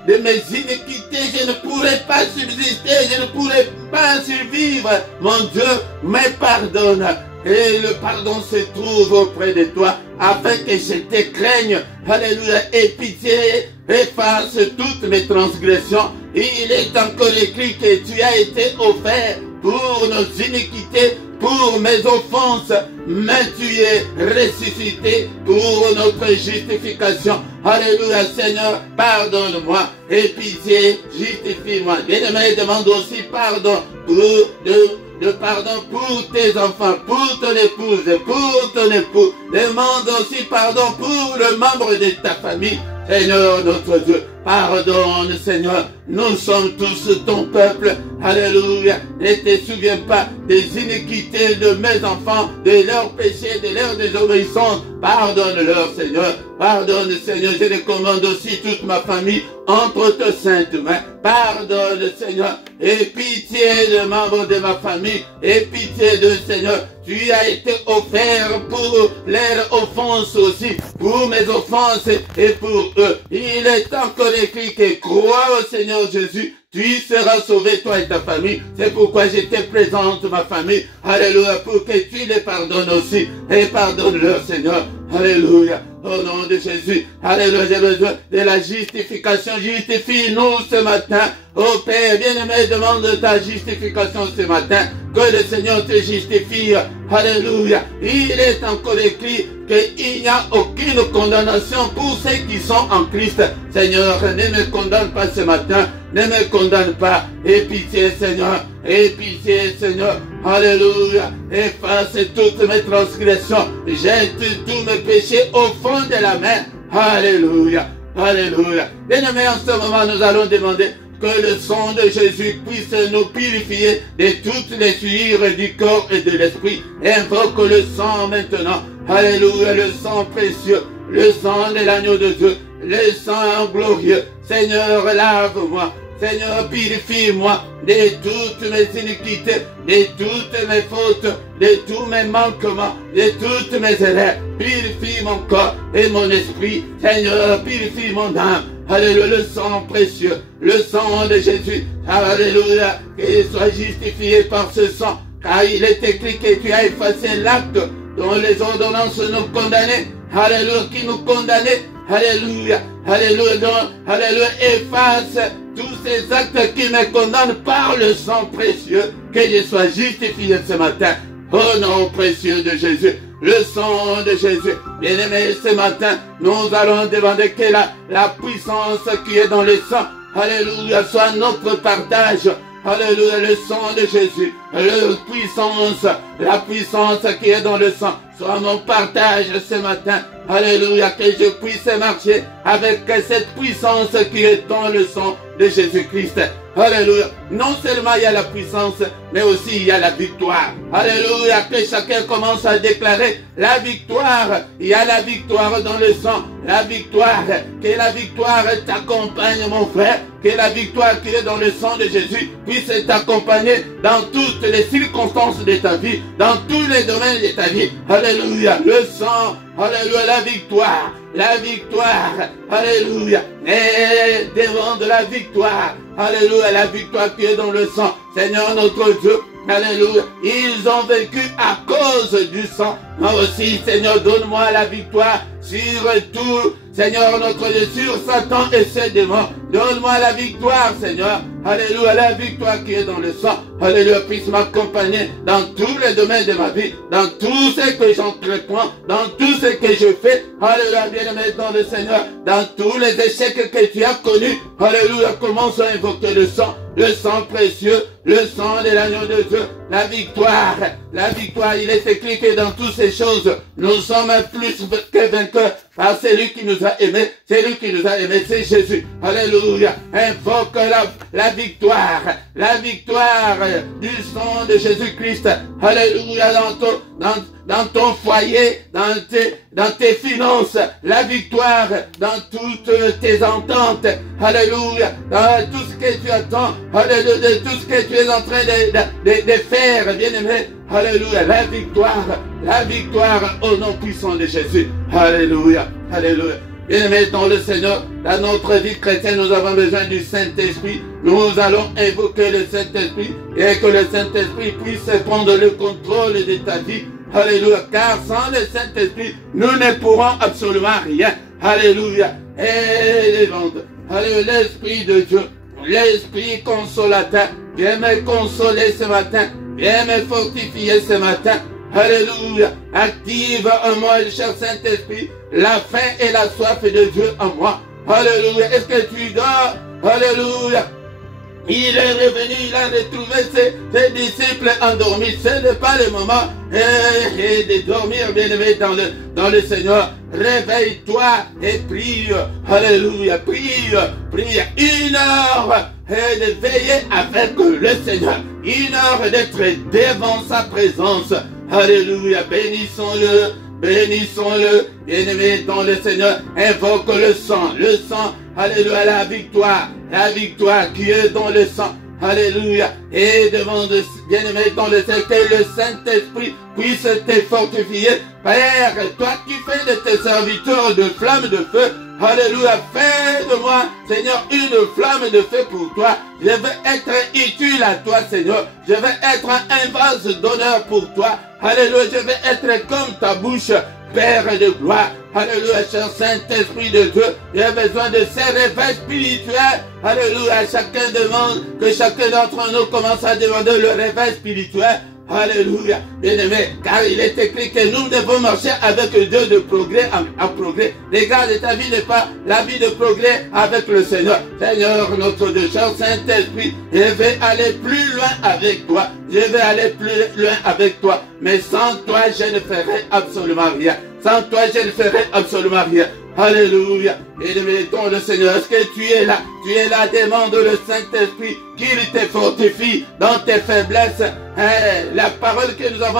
de mes iniquités, je ne pourrais pas subsister, je ne pourrais pas survivre. Mon Dieu, me pardonne. Et le pardon se trouve auprès de toi afin que je te craigne. Alléluia. Et pitié, efface toutes mes transgressions. Il est encore écrit que tu as été offert pour nos iniquités, pour mes offenses, mais tu es ressuscité pour notre justification. Alléluia, Seigneur, pardonne-moi et pitié, justifie-moi. Bien-aimé, demande aussi pardon pardon pour tes enfants, pour ton épouse, pour ton époux. Demande aussi pardon pour le membre de ta famille. Seigneur notre Dieu, pardonne Seigneur, nous sommes tous ton peuple, alléluia. Ne te souviens pas des iniquités de mes enfants, de leurs péchés, de leur désobéissance. Pardonne-leur Seigneur, pardonne Seigneur, je les commande aussi toute ma famille entre tes saintes mains. Pardonne Seigneur, et pitié de membres de ma famille, et pitié de Seigneur. Tu as été offert pour leurs offenses aussi, pour mes offenses et pour eux. Il est encore écrit que crois au Seigneur Jésus, tu seras sauvé, toi et ta famille. C'est pourquoi je te présente ma famille. Alléluia, pour que tu les pardonnes aussi. Et pardonne-leur, Seigneur. Alléluia. Au nom de Jésus. Alléluia, j'ai besoin de la justification. Justifie-nous ce matin. Oh Père, bien-aimé, demande ta justification ce matin. Que le Seigneur te justifie. Alléluia. Il est encore écrit qu'il n'y a aucune condamnation pour ceux qui sont en Christ. Seigneur, ne me condamne pas ce matin. Ne me condamne pas. Aie pitié, Seigneur. Aie pitié, Seigneur. Alléluia. Efface toutes mes transgressions. Jette tous mes péchés au fond de la mer. Alléluia. Alléluia. Bien-aimés, en ce moment, nous allons demander que le sang de Jésus puisse nous purifier de toutes les souillures du corps et de l'esprit. Invoque le sang maintenant. Alléluia, le sang précieux, le sang de l'agneau de Dieu, le sang glorieux. Seigneur, lave-moi. Seigneur, purifie-moi de toutes mes iniquités, de toutes mes fautes, de tous mes manquements, de toutes mes erreurs. Purifie mon corps et mon esprit. Seigneur, purifie mon âme. Alléluia, le sang précieux, le sang de Jésus. Alléluia, qu'il soit justifié par ce sang. Car il est écrit que tu as effacé l'acte dont les ordonnances nous condamnaient. Alléluia, qui nous condamnaient. Alléluia, alléluia, alléluia, efface tous ces actes qui me condamnent par le sang précieux, que je sois justifié ce matin. Au nom précieux de Jésus, le sang de Jésus. Bien-aimé, ce matin, nous allons demander que la puissance qui est dans le sang, alléluia, soit notre partage. Alléluia, le sang de Jésus, la puissance qui est dans le sang, soit mon partage ce matin. Alléluia, que je puisse marcher avec cette puissance qui est dans le sang de Jésus-Christ. Alléluia. Non seulement il y a la puissance, mais aussi il y a la victoire. Alléluia. Que chacun commence à déclarer la victoire. Il y a la victoire dans le sang. La victoire. Que la victoire t'accompagne, mon frère. Que la victoire qui est dans le sang de Jésus puisse t'accompagner dans toutes les circonstances de ta vie, dans tous les domaines de ta vie. Alléluia. Le sang. Alléluia. La victoire. La victoire. Alléluia. Et demande la victoire. Alléluia, la victoire qui est dans le sang. Seigneur notre Dieu, alléluia. Ils ont vécu à cause du sang. Moi aussi, Seigneur, donne-moi la victoire sur tout, Seigneur notre Dieu, sur Satan et ses démons. Donne-moi la victoire, Seigneur. Alléluia, la victoire qui est dans le sang. Alléluia, puisse m'accompagner dans tous les domaines de ma vie, dans tout ce que j'entreprends, dans tout ce que je fais. Alléluia, bien-aimé dans le Seigneur, dans tous les échecs que tu as connus. Alléluia, commence à invoquer le sang précieux, le sang de l'agneau de Dieu, la victoire, il est écrit que dans toutes ces choses, nous sommes plus que vainqueurs par celui qui nous a aimés, c'est Jésus. Alléluia, invoque la victoire du sang de Jésus-Christ. Alléluia, dans ton foyer, dans tes finances, la victoire dans toutes tes ententes. Alléluia, dans tout ce que tu attends, alléluia, de tout ce que tu es en train de faire, bien-aimé. Alléluia, la victoire au nom puissant de Jésus. Alléluia, alléluia. Bien-aimés dans le Seigneur, dans notre vie chrétienne, nous avons besoin du Saint-Esprit. Nous allons invoquer le Saint-Esprit et que le Saint-Esprit puisse prendre le contrôle de ta vie. Alléluia, car sans le Saint-Esprit, nous ne pourrons absolument rien. Alléluia, et alléluia, l'Esprit de Dieu, l'Esprit consolateur, viens me consoler ce matin. viens me fortifier ce matin. Alléluia. Active en moi, cher Saint-Esprit, la faim et la soif de Dieu en moi. Alléluia. Est-ce que tu dors? Alléluia. Il est revenu, il a retrouvé ses disciples endormis. Ce n'est pas le moment de dormir, bien-aimé, dans le Seigneur. Réveille-toi et prie. Alléluia. Prie. Une heure de veiller avec le Seigneur. Une heure d'être devant sa présence. Alléluia. Bénissons-le. Bénissons-le, bien-aimé dans le Seigneur. Invoque le sang, alléluia, la victoire qui est dans le sang, alléluia. Et devant bien-aimé dans le Seigneur, que le Saint-Esprit puisse te fortifier. Père, toi qui fais de tes serviteurs de flammes de feu, alléluia, fais de moi, Seigneur, une flamme de feu pour toi. Je veux être utile à toi, Seigneur. Je veux être un vase d'honneur pour toi. Alléluia, je veux être comme ta bouche, Père de gloire. Alléluia, cher Saint-Esprit de Dieu. J'ai besoin de ces réveils spirituels. Alléluia, chacun demande, que chacun d'entre nous commence à demander le réveil spirituel. Alléluia, bien-aimé, car il est écrit que nous devons marcher avec Dieu de progrès en progrès. Regarde, ta vie n'est pas la vie de progrès avec le Seigneur. Seigneur, notre Dieu, cher Saint-Esprit, je vais aller plus loin avec toi. Je vais aller plus loin avec toi. Mais sans toi, je ne ferai absolument rien. Sans toi, je ne ferai absolument rien. Alléluia. Et mettons le Seigneur. Est-ce que tu es là? Tu es là, demande le Saint-Esprit qu'il te fortifie dans tes faiblesses. La parole que nous avons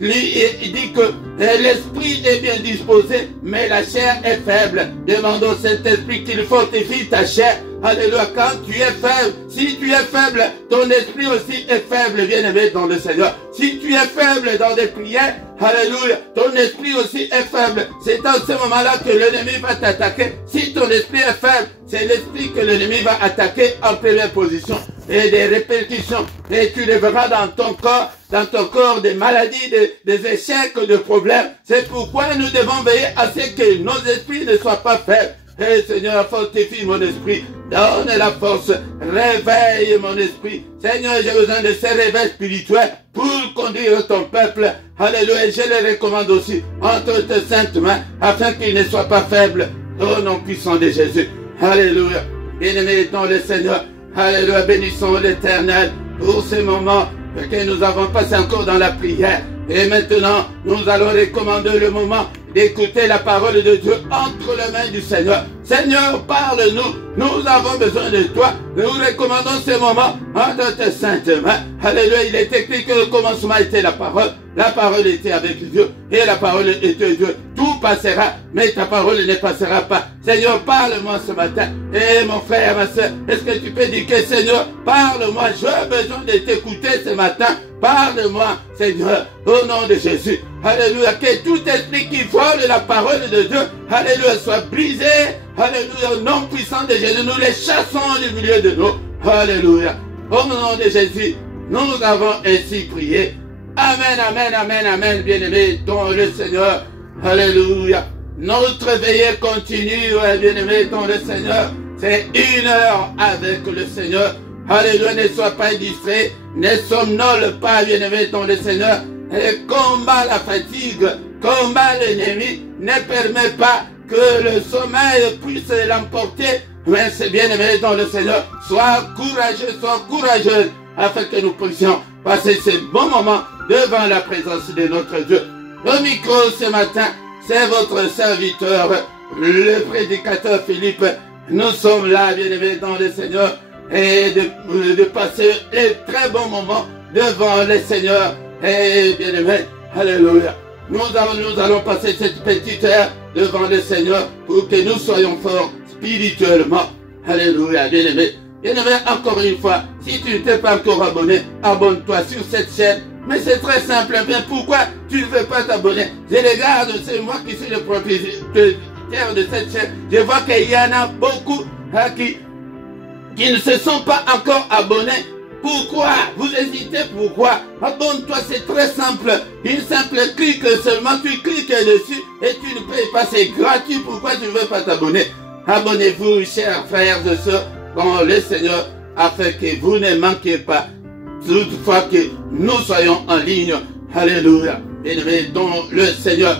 lui, il dit que l'esprit est bien disposé, mais la chair est faible. Demande au Saint-Esprit qu'il fortifie ta chair. Alléluia, quand tu es faible, si tu es faible, ton esprit aussi est faible, bien-aimé dans le Seigneur. Si tu es faible dans des prières, alléluia, ton esprit aussi est faible. C'est dans ce moment-là que l'ennemi va t'attaquer. Si ton esprit est faible, c'est l'esprit que l'ennemi va attaquer en première position. Et des répercussions. Et tu le verras dans ton corps des maladies, des échecs, des problèmes. C'est pourquoi nous devons veiller à ce que nos esprits ne soient pas faibles. Et Seigneur, fortifie mon esprit. Donne la force. Réveille mon esprit. Seigneur, j'ai besoin de ces réveils spirituels pour conduire ton peuple. Alléluia. Je les recommande aussi entre tes saintes mains afin qu'ils ne soient pas faibles. Au nom puissant de Jésus. Alléluia. Bien-aimés dans le Seigneur. Alléluia. Bénissons l'Éternel pour ce moment que nous avons passé encore dans la prière. Et maintenant, nous allons recommander le moment d'écouter la parole de Dieu entre les mains du Seigneur. Seigneur, parle-nous. Nous avons besoin de toi. Nous recommandons ce moment entre tes saintes mains. Alléluia. Il est écrit que le commencement était la parole. La parole était avec Dieu. Et la parole était Dieu. Tout passera, mais ta parole ne passera pas. Seigneur, parle-moi ce matin. Et mon frère, ma soeur, est-ce que tu peux dire que Seigneur, parle-moi. J'ai besoin de t'écouter ce matin. Parle-moi, Seigneur, au nom de Jésus. Alléluia. Que tout esprit qui vole la parole de Dieu, alléluia, soit brisé. Alléluia. Au nom puissant de Jésus, nous les chassons du milieu de nous. Alléluia. Au nom de Jésus, nous avons ainsi prié. Amen, amen, amen, amen, bien-aimés dans le Seigneur. Alléluia. Notre veillée continue, bien-aimés dans le Seigneur. C'est une heure avec le Seigneur. Alléluia, ne sois pas distrait, ne somnole pas, bien-aimé dans le Seigneur. Et combat la fatigue, combat l'ennemi, ne permet pas que le sommeil puisse l'emporter. Mais c'est bien-aimé dans le Seigneur. Sois courageuse, afin que nous puissions passer ce bon moment devant la présence de notre Dieu. Au micro ce matin, c'est votre serviteur, le prédicateur Philippe. Nous sommes là, bien-aimés dans le Seigneur, et de passer un très bon moment devant le Seigneur. Et bien-aimés, alléluia. Nous allons passer cette petite heure devant le Seigneur pour que nous soyons forts spirituellement. Alléluia, bien-aimés. Bien-aimé, encore une fois, si tu ne t'es pas encore abonné, abonne-toi sur cette chaîne. Mais c'est très simple. Bien, pourquoi tu ne veux pas t'abonner? Je regarde, c'est moi qui suis le propriétaire de cette chaîne. Je vois qu'il y en a beaucoup qui ne se sont pas encore abonnés. Pourquoi? Vous hésitez, pourquoi? Abonne-toi, c'est très simple. Une simple clic seulement, tu cliques dessus et tu ne payes pas, c'est gratuit. Pourquoi tu ne veux pas t'abonner? Abonnez-vous, chers frères et sœurs, dans le Seigneur, afin que vous ne manquiez pas toutefois que nous soyons en ligne. Alléluia. Bien-aimés dans le Seigneur.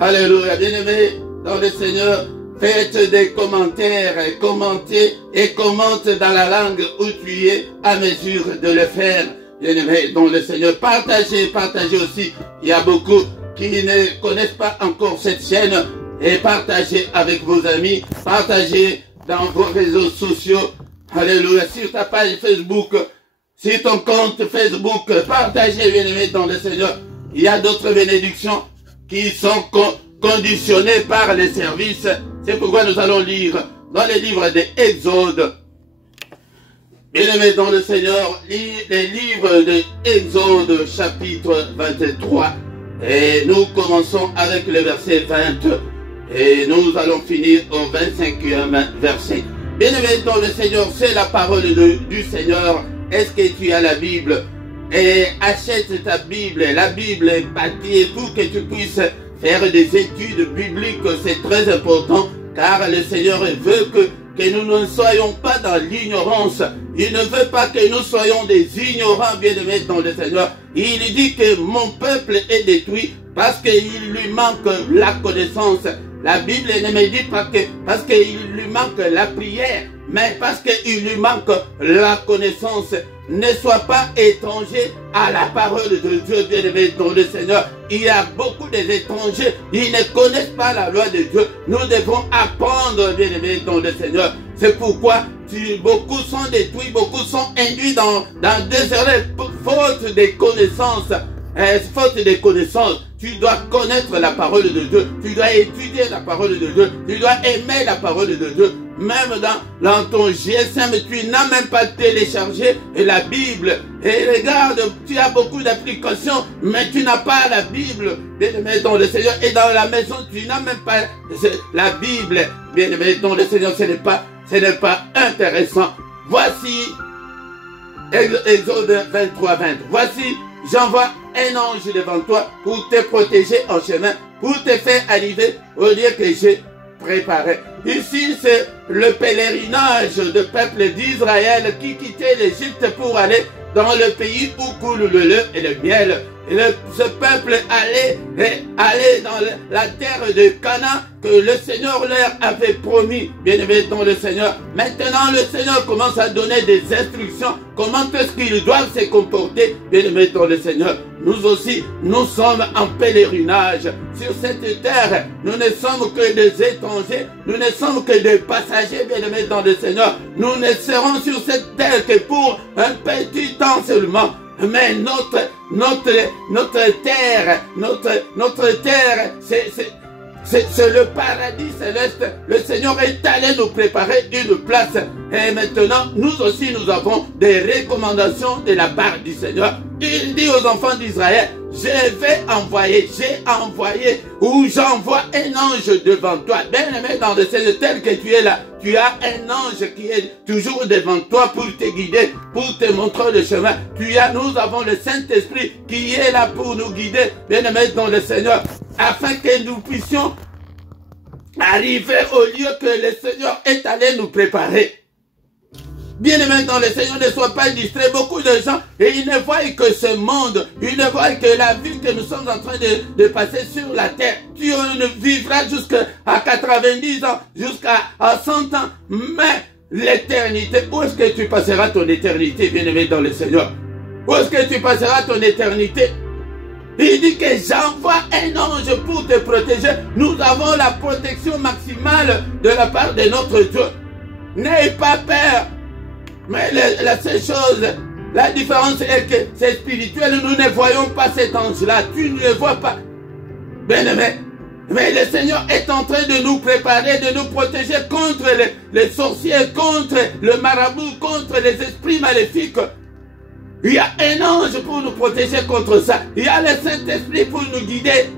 Alléluia. Bien-aimés dans le Seigneur. Faites des commentaires, commentez et commente dans la langue où tu es à mesure de le faire. Bien-aimés dans le Seigneur. Partagez aussi. Il y a beaucoup qui ne connaissent pas encore cette chaîne. Et partagez avec vos amis. Partagez dans vos réseaux sociaux. Alléluia. Sur ta page Facebook. Sur ton compte Facebook. Partagez, bien-aimés dans le Seigneur. Il y a d'autres bénédictions qui sont conditionnées par les services. C'est pourquoi nous allons lire dans les livres des Exodes. Bien-aimés dans le Seigneur, les livres de Exode chapitre 23. Et nous commençons avec le verset 20. Et nous allons finir au 25e verset. Bien-aimés dans le Seigneur, c'est la parole du Seigneur. Est-ce que tu as la Bible? Et achète ta Bible, la Bible est papier pour que tu puisses faire des études bibliques. C'est très important car le Seigneur veut que nous ne soyons pas dans l'ignorance. Il ne veut pas que nous soyons des ignorants, bien-aimés dans le Seigneur. Il dit que mon peuple est détruit parce qu'il lui manque la connaissance. La Bible ne me dit pas que parce qu'il lui manque la prière, mais parce qu'il lui manque la connaissance. Ne sois pas étranger à la parole de Dieu, bien-aimé dans le Seigneur. Il y a beaucoup d'étrangers, ils ne connaissent pas la loi de Dieu. Nous devons apprendre, bien-aimé dans le Seigneur. C'est pourquoi beaucoup sont détruits, beaucoup sont induits dans des erreurs, faute de connaissances. Faute de connaissances, tu dois connaître la parole de Dieu, tu dois étudier la parole de Dieu, tu dois aimer la parole de Dieu. Même dans ton GSM, tu n'as même pas téléchargé la Bible. Et regarde, tu as beaucoup d'applications, mais tu n'as pas la Bible. Bien-aimé dans le Seigneur, et dans la maison, tu n'as même pas la Bible. Bien-aimé dans le Seigneur, ce n'est pas intéressant. Voici Exode 23, 20. Voici, j'envoie un ange devant toi pour te protéger en chemin, pour te faire arriver au lieu que j'ai préparé. Ici, c'est le pèlerinage de peuple d'Israël qui quittait l'Égypte pour aller dans le pays où coule le lait et le miel. Et ce peuple allait dans la terre de Canaan que le Seigneur leur avait promis. Bien-aimés dans le Seigneur. Maintenant, le Seigneur commence à donner des instructions. Comment est-ce qu'ils doivent se comporter, bien-aimés dans le Seigneur. Nous aussi, nous sommes en pèlerinage sur cette terre. Nous ne sommes que des étrangers. Nous ne sommes que des passagers, bien-aimés dans le Seigneur. Nous ne serons sur cette terre que pour un petit temps seulement. Mais notre terre, c'est le paradis céleste. Le Seigneur est allé nous préparer une place. Et maintenant, nous aussi, nous avons des recommandations de la part du Seigneur. Il dit aux enfants d'Israël, j'ai envoyé, ou j'envoie un ange devant toi. Bien-aimé dans le Seigneur, tel que tu es là, tu as un ange qui est toujours devant toi pour te guider, pour te montrer le chemin. Nous avons le Saint-Esprit qui est là pour nous guider, bien-aimé dans le Seigneur, afin que nous puissions arriver au lieu que le Seigneur est allé nous préparer. Bien-aimés dans le Seigneur, ne sois pas distrait. Beaucoup de gens, et ils ne voient que ce monde, ils ne voient que la vie que nous sommes en train de passer sur la terre. Tu ne vivras jusqu'à 90 ans, jusqu'à 100 ans, mais l'éternité, où est-ce que tu passeras ton éternité, bien-aimé dans le Seigneur? Où est-ce que tu passeras ton éternité? Il dit que j'envoie un ange pour te protéger. Nous avons la protection maximale de la part de notre Dieu. N'aie pas peur. Mais la seule chose, la différence est que c'est spirituel. Nous ne voyons pas cet ange-là. Tu ne le vois pas. Bien-aimé. Mais le Seigneur est en train de nous préparer, de nous protéger contre les sorciers, contre le marabout, contre les esprits maléfiques. Il y a un ange pour nous protéger contre ça. Il y a le Saint-Esprit pour nous guider.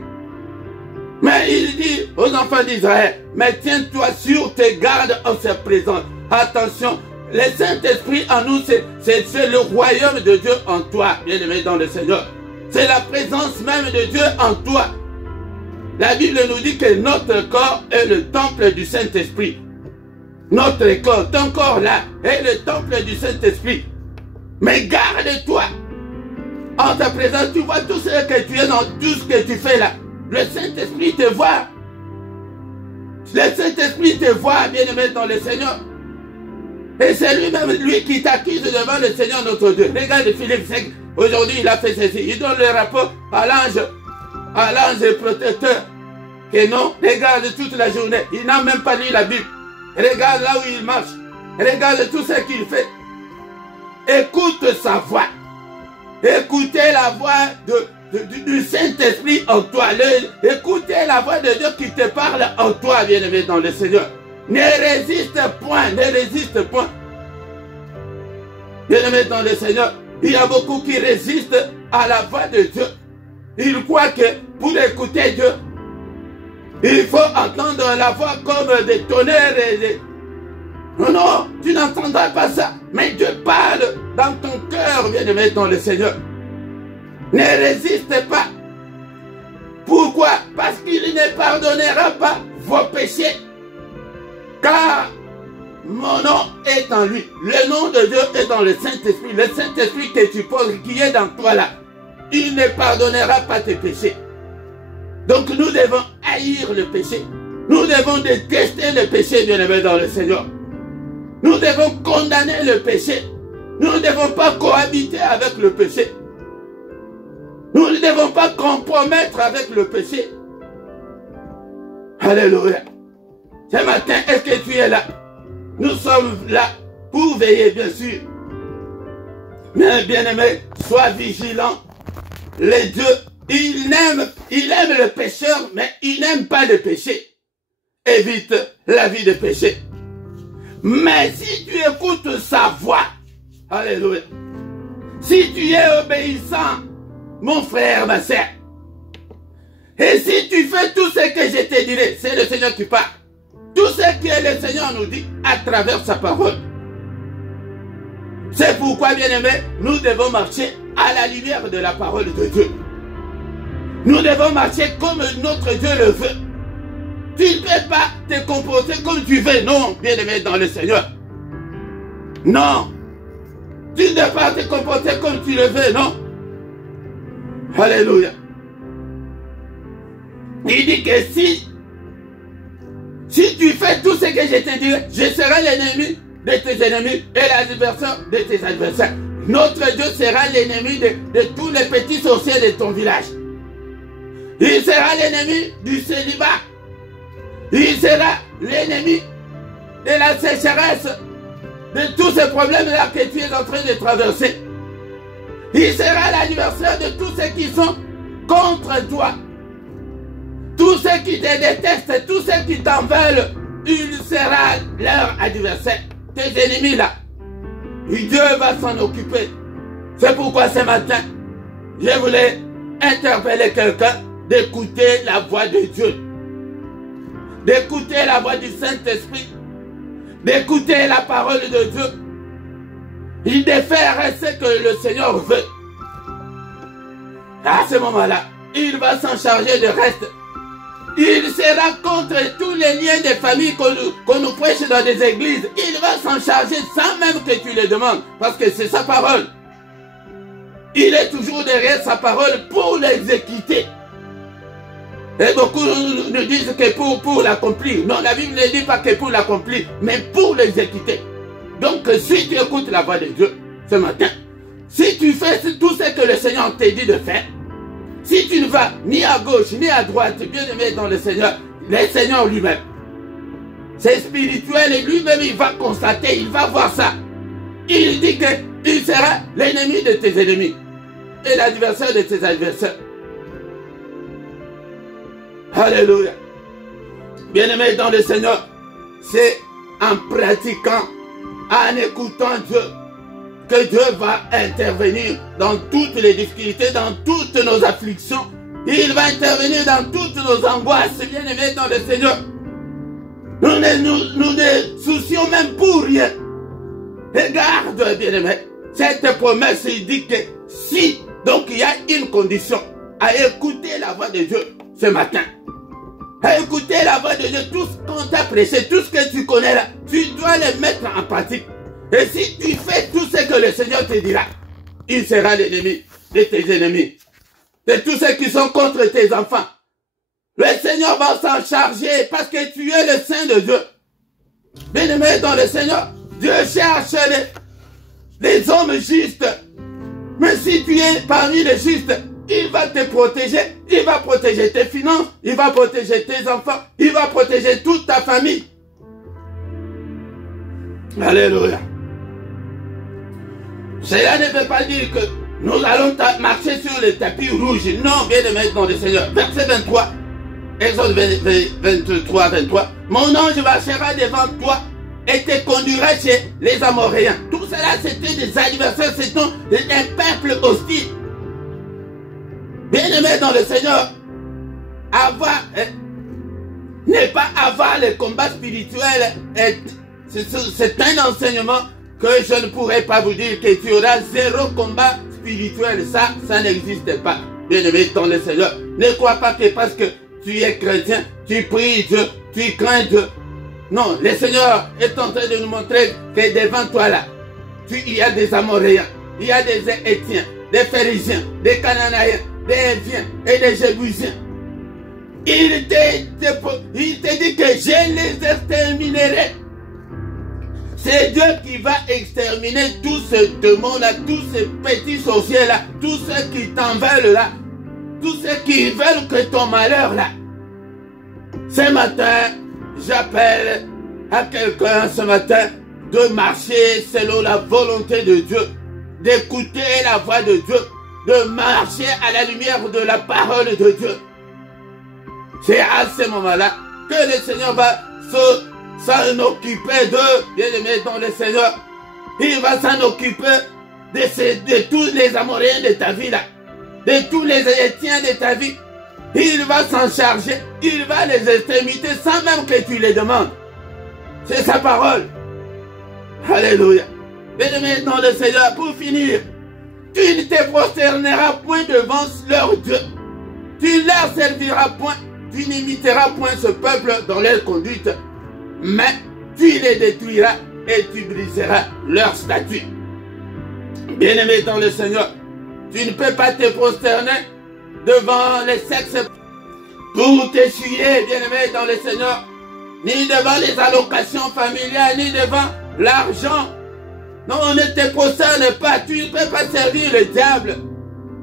Mais il dit aux enfants d'Israël, mais tiens-toi sur tes gardes en sa présence. Attention, le Saint-Esprit en nous, c'est le royaume de Dieu en toi, bien-aimé dans le Seigneur. C'est la présence même de Dieu en toi. La Bible nous dit que notre corps est le temple du Saint-Esprit. Notre corps, ton corps là, est le temple du Saint-Esprit. Mais garde-toi. En ta présence, tu vois tout ce que tu es dans tout ce que tu fais là. Le Saint-Esprit te voit. Le Saint-Esprit te voit, bien-aimé dans le Seigneur. Et c'est lui-même, lui qui t'accuse devant le Seigneur notre Dieu. Regarde Philippe 5. Aujourd'hui, il a fait ceci. Il donne le rapport à l'ange protecteur. Et non, regarde toute la journée. Il n'a même pas lu la Bible. Regarde là où il marche. Regarde tout ce qu'il fait. Écoute sa voix. Écoutez la voix du Saint-Esprit en toi. Écoutez la voix de Dieu qui te parle en toi, bien-aimé dans le Seigneur. Ne résiste point, ne résiste point. Bien-aimé dans le Seigneur, il y a beaucoup qui résistent à la voix de Dieu. Ils croient que pour écouter Dieu, il faut entendre la voix comme des tonnerres et des... Non, non, tu n'entendras pas ça. Mais Dieu parle dans ton cœur, bien-aimé dans le Seigneur. Ne résiste pas. Pourquoi? Parce qu'il ne pardonnera pas vos péchés. Car mon nom est en lui. Le nom de Dieu est dans le Saint-Esprit. Le Saint-Esprit que tu poses, qui est dans toi là, il ne pardonnera pas tes péchés. Donc nous devons haïr le péché. Nous devons détester le péché, bien-aimé dans le Seigneur. Nous devons condamner le péché. Nous ne devons pas cohabiter avec le péché. Nous ne devons pas compromettre avec le péché. Alléluia. Ce matin, est-ce que tu es là? Nous sommes là pour veiller, bien sûr. Mais bien-aimé, sois vigilant. Les dieux, il aime le pécheur, mais il n'aime pas le péché. Évite la vie de péché. Mais si tu écoutes sa voix, alléluia, si tu es obéissant, mon frère, ma sœur, et si tu fais tout ce que je te dirai, c'est le Seigneur qui parle, tout ce que le Seigneur nous dit à travers sa parole. C'est pourquoi, bien-aimés, nous devons marcher à la lumière de la parole de Dieu. Nous devons marcher comme notre Dieu le veut. Tu ne peux pas te comporter comme tu veux, non, bien-aimé dans le Seigneur. Non. Tu ne peux pas te comporter comme tu le veux, non. Alléluia. Il dit que si tu fais tout ce que je te dirai, je serai l'ennemi de tes ennemis et l'adversaire de tes adversaires. Notre Dieu sera l'ennemi de tous les petits sorciers de ton village. Il sera l'ennemi du célibat. Il sera l'ennemi de la sécheresse, de tous ces problèmes-là que tu es en train de traverser. Il sera l'adversaire de tous ceux qui sont contre toi. Tous ceux qui te détestent, tous ceux qui t'en veulent, il sera leur adversaire. Tes ennemis là. Et Dieu va s'en occuper. C'est pourquoi ce matin, je voulais interpeller quelqu'un d'écouter la voix de Dieu. D'écouter la voix du Saint-Esprit. D'écouter la parole de Dieu. Et de faire ce que le Seigneur veut. À ce moment-là, il va s'en charger de reste. Il sera contre tous les liens de famille qu'on nous prêche dans des églises. Il va s'en charger sans même que tu le demandes. Parce que c'est sa parole. Il est toujours derrière sa parole pour l'exécuter. Et beaucoup nous disent que pour l'accomplir. Non, la Bible ne dit pas que pour l'accomplir, mais pour l'exécuter. Donc si tu écoutes la voix de Dieu ce matin, si tu fais tout ce que le Seigneur t'a dit de faire, si tu ne vas ni à gauche ni à droite, bien aimé dans le Seigneur lui-même, c'est spirituel et lui-même il va constater, il va voir ça. Il dit qu'il sera l'ennemi de tes ennemis et l'adversaire de tes adversaires. Alléluia. Bien aimé dans le Seigneur, c'est en pratiquant, en écoutant Dieu, que Dieu va intervenir dans toutes les difficultés, dans toutes nos afflictions. Il va intervenir dans toutes nos angoisses, bien aimé dans le Seigneur. Nous ne soucions même pour rien. Regarde, bien aimé, cette promesse, il dit que si, donc il y a une condition, à écouter la voix de Dieu ce matin. À écouter la voix de Dieu, tout ce qu'on t'a prêché, tout ce que tu connais là, tu dois le mettre en pratique. Et si tu fais tout ce que le Seigneur te dira, il sera l'ennemi de tes ennemis, de tous ceux qui sont contre tes enfants. Le Seigneur va s'en charger parce que tu es le Saint de Dieu. Bien-aimé dans le Seigneur, Dieu cherche les hommes justes. Mais si tu es parmi les justes, il va te protéger. Il va protéger tes finances. Il va protéger tes enfants. Il va protéger toute ta famille. Alléluia. Cela ne veut pas dire que nous allons marcher sur le tapis rouge. Non, bien-aimé dans le Seigneur. Verset 23. Exode 23, 23. Mon ange marchera devant toi et te conduira chez les Amoréens. Tout cela, c'était des adversaires, c'était un peuple hostile. Bien-aimé dans le Seigneur, ne pas avoir le combat spirituel, c'est un enseignement que je ne pourrais pas vous dire que tu auras zéro combat spirituel. Ça n'existe pas. Bien-aimé dans le Seigneur, ne crois pas que parce que tu es chrétien, tu pries Dieu, tu crains Dieu. Non, le Seigneur est en train de nous montrer que devant toi là, il y a des Amoréens, il y a des Étiens, des Phérésiens, des Cananéens, des Héviens et des Jébusiens. Il te dit que je les exterminerai. C'est Dieu qui va exterminer tous ces démons-là, tous ces petits sorciers-là, tous ceux qui t'en veulent là, tous ceux qui veulent que ton malheur là. Ce matin, j'appelle à quelqu'un ce matin de marcher selon la volonté de Dieu, d'écouter la voix de Dieu, de marcher à la lumière de la parole de Dieu. C'est à ce moment-là que le Seigneur va s'en occuper d'eux, bien-aimés dans le Seigneur. Il va s'en occuper de tous les Amoréens de ta vie là, de tous les Étiens de ta vie. Il va s'en charger, il va les exterminer sans même que tu les demandes. C'est sa parole. Alléluia. Bien-aimés dans le Seigneur, pour finir, tu ne te prosterneras point devant leur Dieu. Tu ne leur serviras point, tu n'imiteras point ce peuple dans leur conduite, mais tu les détruiras et tu briseras leur statut. Bien-aimé dans le Seigneur, tu ne peux pas te prosterner devant les sexes pour t'essuyer, bien-aimé dans le Seigneur, ni devant les allocations familiales, ni devant l'argent. Non, on ne te prosterne pas, tu ne peux pas servir le diable.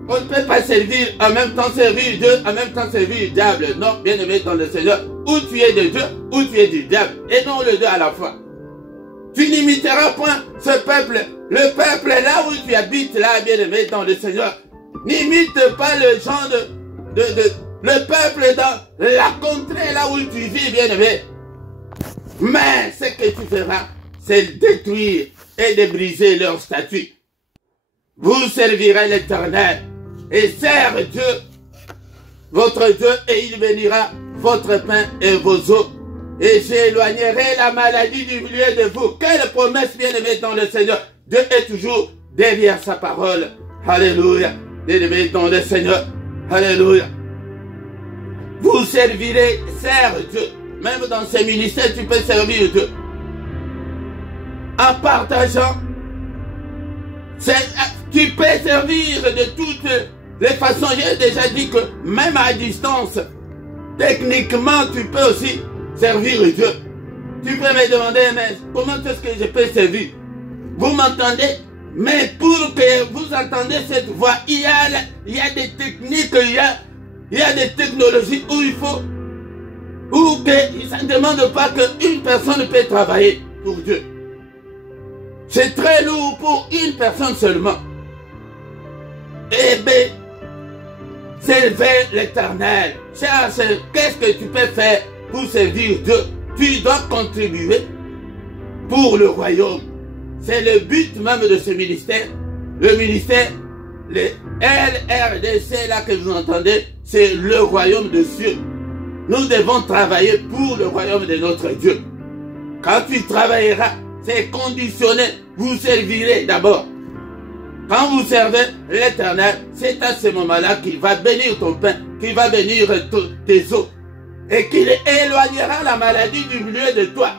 On ne peut pas servir, en même temps servir Dieu, en même temps servir le diable. Non, bien-aimé dans le Seigneur, ou tu es de Dieu, ou tu es du diable, et non les deux à la fois. Tu n'imiteras point ce peuple, le peuple là où tu habites, là, bien-aimé dans le Seigneur. N'imite pas le genre le peuple dans la contrée là où tu vis, bien-aimé. Mais ce que tu feras, c'est détruire et de briser leur statut. Vous servirez l'Éternel et servez Dieu, votre Dieu, et il bénira votre pain et vos eaux. Et j'éloignerai la maladie du milieu de vous. Quelle promesse, bien-aimé dans le Seigneur. Dieu est toujours derrière sa parole. Alléluia. Bien-aimé dans le Seigneur. Alléluia. Vous servirez, serve Dieu. Même dans ces ministères, tu peux servir Dieu. En partageant, tu peux servir de toutes les façons. J'ai déjà dit que même à distance, techniquement, tu peux aussi servir Dieu. Tu peux me demander, mais comment est-ce que je peux servir? Vous m'entendez? Mais pour que vous entendez cette voix, il y a des techniques, il y a des technologies où il faut, où ça ne demande pas qu'une personne peut travailler pour Dieu. C'est très lourd pour une personne seulement. Eh bien, servir l'Éternel. Qu'est-ce que tu peux faire pour servir Dieu? Tu dois contribuer pour le royaume. C'est le but même de ce ministère. Le ministère, le LRDC là que vous entendez, c'est le royaume de Dieu. Nous devons travailler pour le royaume de notre Dieu. Quand tu travailleras, c'est conditionné. Vous servirez d'abord. Quand vous servez l'Éternel, c'est à ce moment-là qu'il va bénir ton pain, qu'il va bénir tes eaux, et qu'il éloignera la maladie du milieu de toi.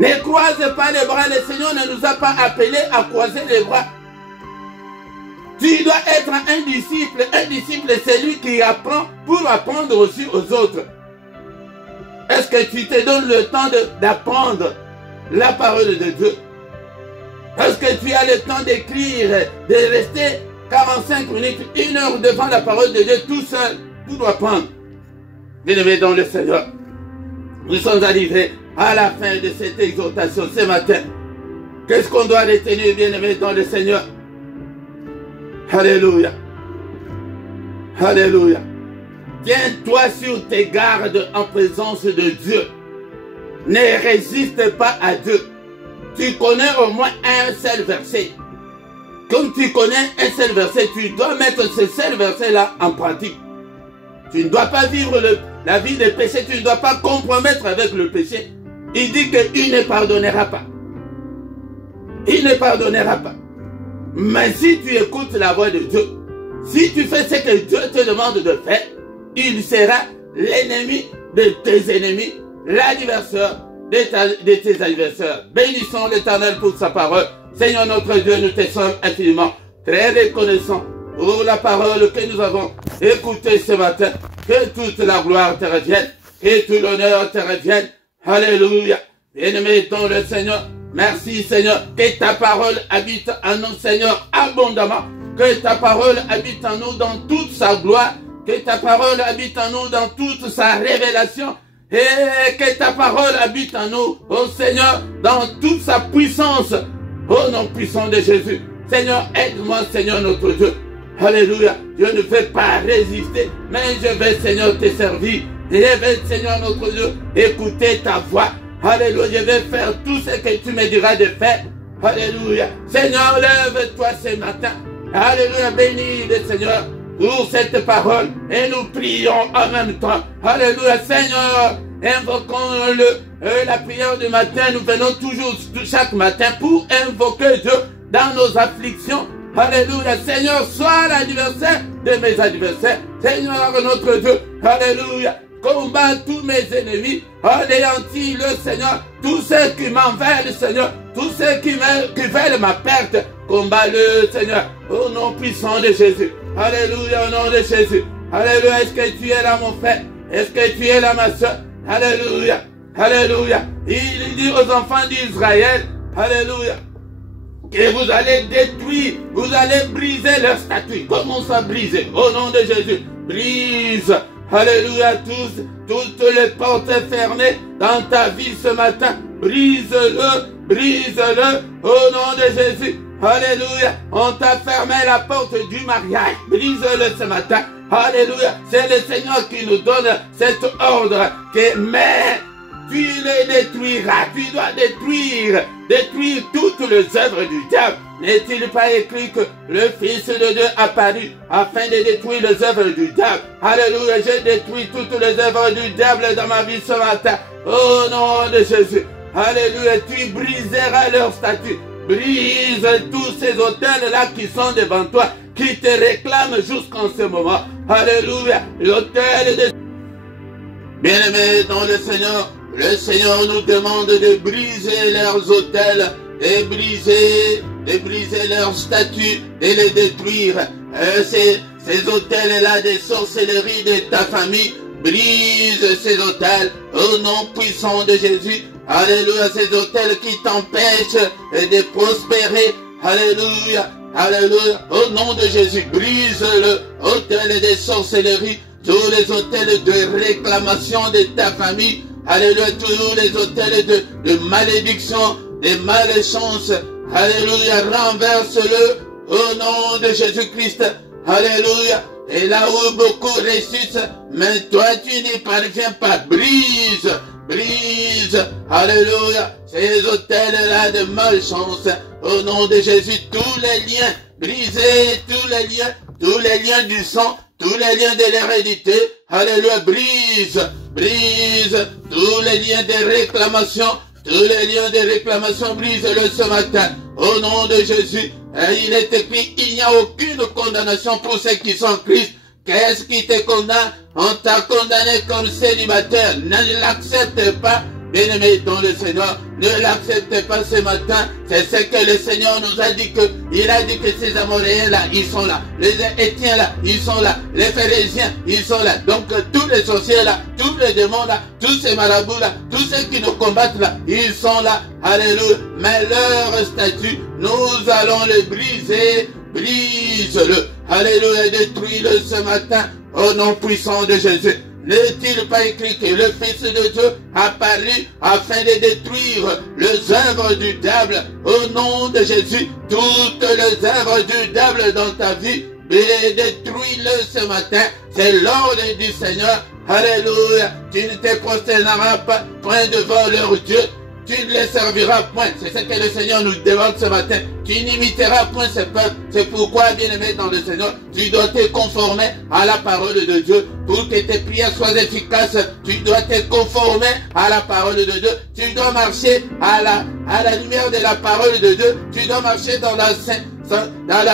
Ne croise pas les bras, le Seigneur ne nous a pas appelés à croiser les bras. Tu dois être un disciple. Un disciple, c'est lui qui apprend pour apprendre aussi aux autres. Est-ce que tu te donnes le temps d'apprendre la parole de Dieu? Est-ce que tu as le temps d'écrire, de rester 45 minutes, 1 heure devant la parole de Dieu tout seul pour apprendre? Bien-aimés dans le Seigneur, nous sommes arrivés à la fin de cette exhortation ce matin. Qu'est-ce qu'on doit retenir, bien-aimés dans le Seigneur? Alléluia. Alléluia. Tiens-toi sur tes gardes en présence de Dieu. Ne résiste pas à Dieu. Tu connais au moins un seul verset. Comme tu connais un seul verset, tu dois mettre ce seul verset-là en pratique. Tu ne dois pas vivre la vie de péché, tu ne dois pas compromettre avec le péché. Il dit qu'il ne pardonnera pas. Il ne pardonnera pas. Mais si tu écoutes la voix de Dieu, si tu fais ce que Dieu te demande de faire, il sera l'ennemi de tes ennemis, l'adversaire de tes adversaires. Bénissons l'Éternel pour sa parole. Seigneur notre Dieu, nous te sommes infiniment très reconnaissants pour la parole que nous avons écoutée ce matin. Que toute la gloire te revienne, que tout l'honneur te revienne. Alléluia. Bien-aimé dans le Seigneur, merci Seigneur, que ta parole habite en nous Seigneur abondamment. Que ta parole habite en nous dans toute sa gloire. Que ta parole habite en nous dans toute sa révélation. Et que ta parole habite en nous, ô Seigneur, dans toute sa puissance. Au nom puissant de Jésus. Seigneur, aide-moi, Seigneur notre Dieu. Alléluia. Je ne vais pas résister, mais je vais, Seigneur, te servir. Je vais, Seigneur notre Dieu, écouter ta voix. Alléluia. Je vais faire tout ce que tu me diras de faire. Alléluia. Seigneur, lève-toi ce matin. Alléluia. Bénis le Seigneur pour cette parole. Et nous prions en même temps. Alléluia. Seigneur, invoquons la prière du matin. Nous venons toujours chaque matin pour invoquer Dieu dans nos afflictions. Alléluia. Seigneur, sois l'adversaire de mes adversaires. Seigneur notre Dieu. Alléluia. Combat tous mes ennemis. Anéantis le Seigneur. Tous ceux qui m'en veulent, Seigneur. Tous ceux qui veulent ma perte. Combat le Seigneur. Au nom puissant de Jésus. Alléluia. Au nom de Jésus. Alléluia. Est-ce que tu es là, mon frère? Est-ce que tu es là, ma soeur? Alléluia. Alléluia. Il dit aux enfants d'Israël. Alléluia. Que vous allez détruire, vous allez briser leur statut. Commence à briser. Au nom de Jésus. Brise. Alléluia. Toutes les portes fermées dans ta vie ce matin. Brise-le. Brise-le. Au nom de Jésus. Alléluia. On t'a fermé la porte du mariage. Brise-le ce matin. Alléluia. C'est le Seigneur qui nous donne cet ordre. Mais tu les détruiras. Tu dois détruire toutes les œuvres du diable. N'est-il pas écrit que le Fils de Dieu apparut afin de détruire les œuvres du diable? Alléluia. J'ai détruit toutes les œuvres du diable dans ma vie ce matin. Au nom de Jésus. Alléluia. Tu briseras leur statut. Brise tous ces autels-là qui sont devant toi, qui te réclament jusqu'en ce moment. Alléluia. L'autel de... Bien-aimés dans le Seigneur nous demande de briser leurs autels, de briser leurs statues, de les détruire. Ces autels-là de sorcellerie de ta famille, brise ces autels au nom puissant de Jésus. Alléluia, ces autels qui t'empêchent de prospérer. Alléluia, alléluia, au nom de Jésus, brise le autel de sorcellerie, tous les autels de réclamation de ta famille. Alléluia, tous les autels de malédiction, de malchance. Alléluia, renverse-le au nom de Jésus-Christ. Alléluia. Et là où beaucoup réussissent, mais toi tu n'y parviens pas. Brise, brise. Alléluia. Ces autels-là de malchance, au nom de Jésus, tous les liens, brisez tous les liens du sang, tous les liens de l'hérédité. Alléluia, brise, brise. Tous les liens de réclamation, brise-le ce matin. Au nom de Jésus, il est écrit, il n'y a aucune condamnation pour ceux qui sont en Christ. Qu'est-ce qui te condamne? On t'a condamné comme célibataire. Ne l'accepte pas. bien-aimé dans le Seigneur, ne l'acceptez pas ce matin. C'est ce que le Seigneur nous a dit que, il a dit que ces Amoréens là, ils sont là. Les Étiens là, ils sont là. Les Phérésiens, ils sont là. Donc tous les sorciers là, tous les démons là, tous ces marabouts là, tous ceux qui nous combattent là, ils sont là. Alléluia. Mais leur statut, nous allons le briser. Brise-le. Alléluia. Détruis-le ce matin au nom puissant de Jésus. N'est-il pas écrit que le Fils de Dieu a paru afin de détruire les œuvres du diable? Au nom de Jésus, toutes les œuvres du diable dans ta vie, détruis-le ce matin. C'est l'ordre du Seigneur. Alléluia. Tu ne te prosterneras pas point devant leur Dieu. Tu ne les serviras point. C'est ce que le Seigneur nous demande ce matin. Tu n'imiteras point ce peuple. C'est pourquoi, bien-aimé dans le Seigneur, tu dois te conformer à la parole de Dieu. Pour que tes prières soient efficaces, tu dois te conformer à la parole de Dieu. Tu dois marcher à la lumière de la parole de Dieu. Tu dois marcher dans la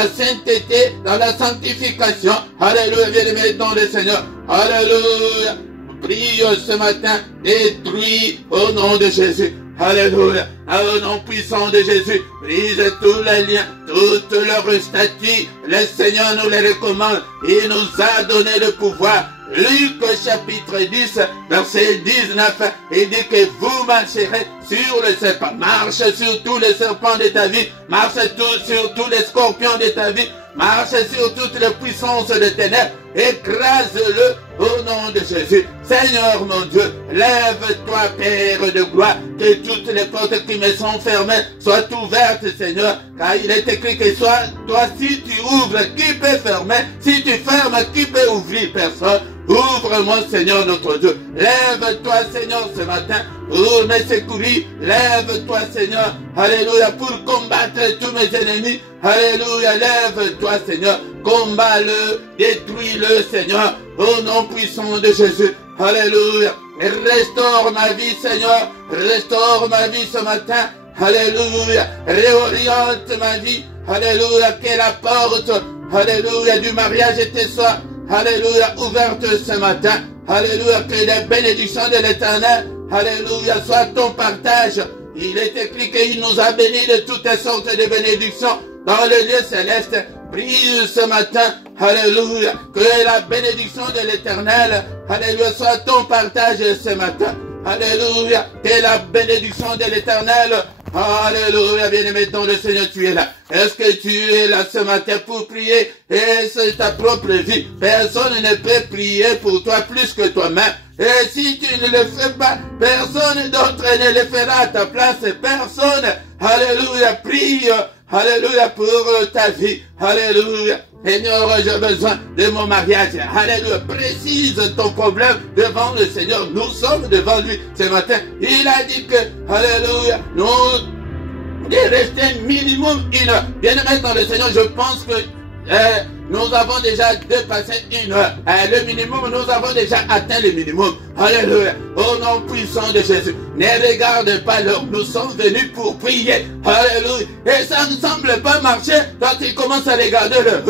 sainteté, dans la sanctification. Alléluia, bien-aimé dans le Seigneur. Alléluia. Prie ce matin, détruis au nom de Jésus. Alléluia. Au nom puissant de Jésus, brise tous les liens, toutes leurs statuts. Le Seigneur nous les recommande. Il nous a donné le pouvoir. Luc chapitre 10, verset 19, il dit que vous marcherez sur le serpent. Marche sur tous les serpents de ta vie. Marche sur tous les scorpions de ta vie. Marche sur toutes les puissances des ténèbres. Écrase-le au nom de Jésus. Seigneur mon Dieu, lève-toi Père de gloire, que toutes les portes qui me sont fermées soient ouvertes Seigneur, car il est écrit que toi si tu ouvres, qui peut fermer? Si tu fermes, qui peut ouvrir? Personne. Ouvre-moi Seigneur notre Dieu. Lève-toi Seigneur ce matin pour me secourir. Lève-toi Seigneur. Alléluia, pour combattre tous mes ennemis. Alléluia, lève-toi Seigneur. Combat-le, détruis-le Seigneur. Au nom puissant de Jésus. Alléluia. Restaure ma vie Seigneur. Restaure ma vie ce matin. Alléluia. Réoriente ma vie. Alléluia. Que la porte, alléluia, du mariage te soit, alléluia, ouverte ce matin. Alléluia. Que les bénédictions de l'Éternel, alléluia, soient ton partage. Il est écrit qu'il nous a bénis de toutes sortes de bénédictions dans le lieu céleste. Prie ce matin, alléluia, que la bénédiction de l'Éternel, alléluia, soit ton partage ce matin. Alléluia, que la bénédiction de l'Éternel, alléluia, bien-aimé dans le Seigneur, tu es là. Est-ce que tu es là ce matin pour prier? Et c'est ta propre vie. Personne ne peut prier pour toi plus que toi-même. Et si tu ne le fais pas, personne d'autre ne le fera à ta place. Personne, alléluia, prie, alléluia, pour ta vie. Alléluia. Seigneur, j'ai besoin de mon mariage. Alléluia. Précise ton problème devant le Seigneur. Nous sommes devant lui ce matin. Il a dit que, alléluia, nous de rester minimum 1 heure. Bien-aimé dans le Seigneur, je pense que nous avons déjà dépassé 1 heure. Le minimum, nous avons déjà atteint le minimum. Alléluia. Au nom puissant de Jésus. Ne regarde pas l'heure. Nous sommes venus pour prier. Alléluia. Et ça ne semble pas marcher quand tu commences à regarder l'heure.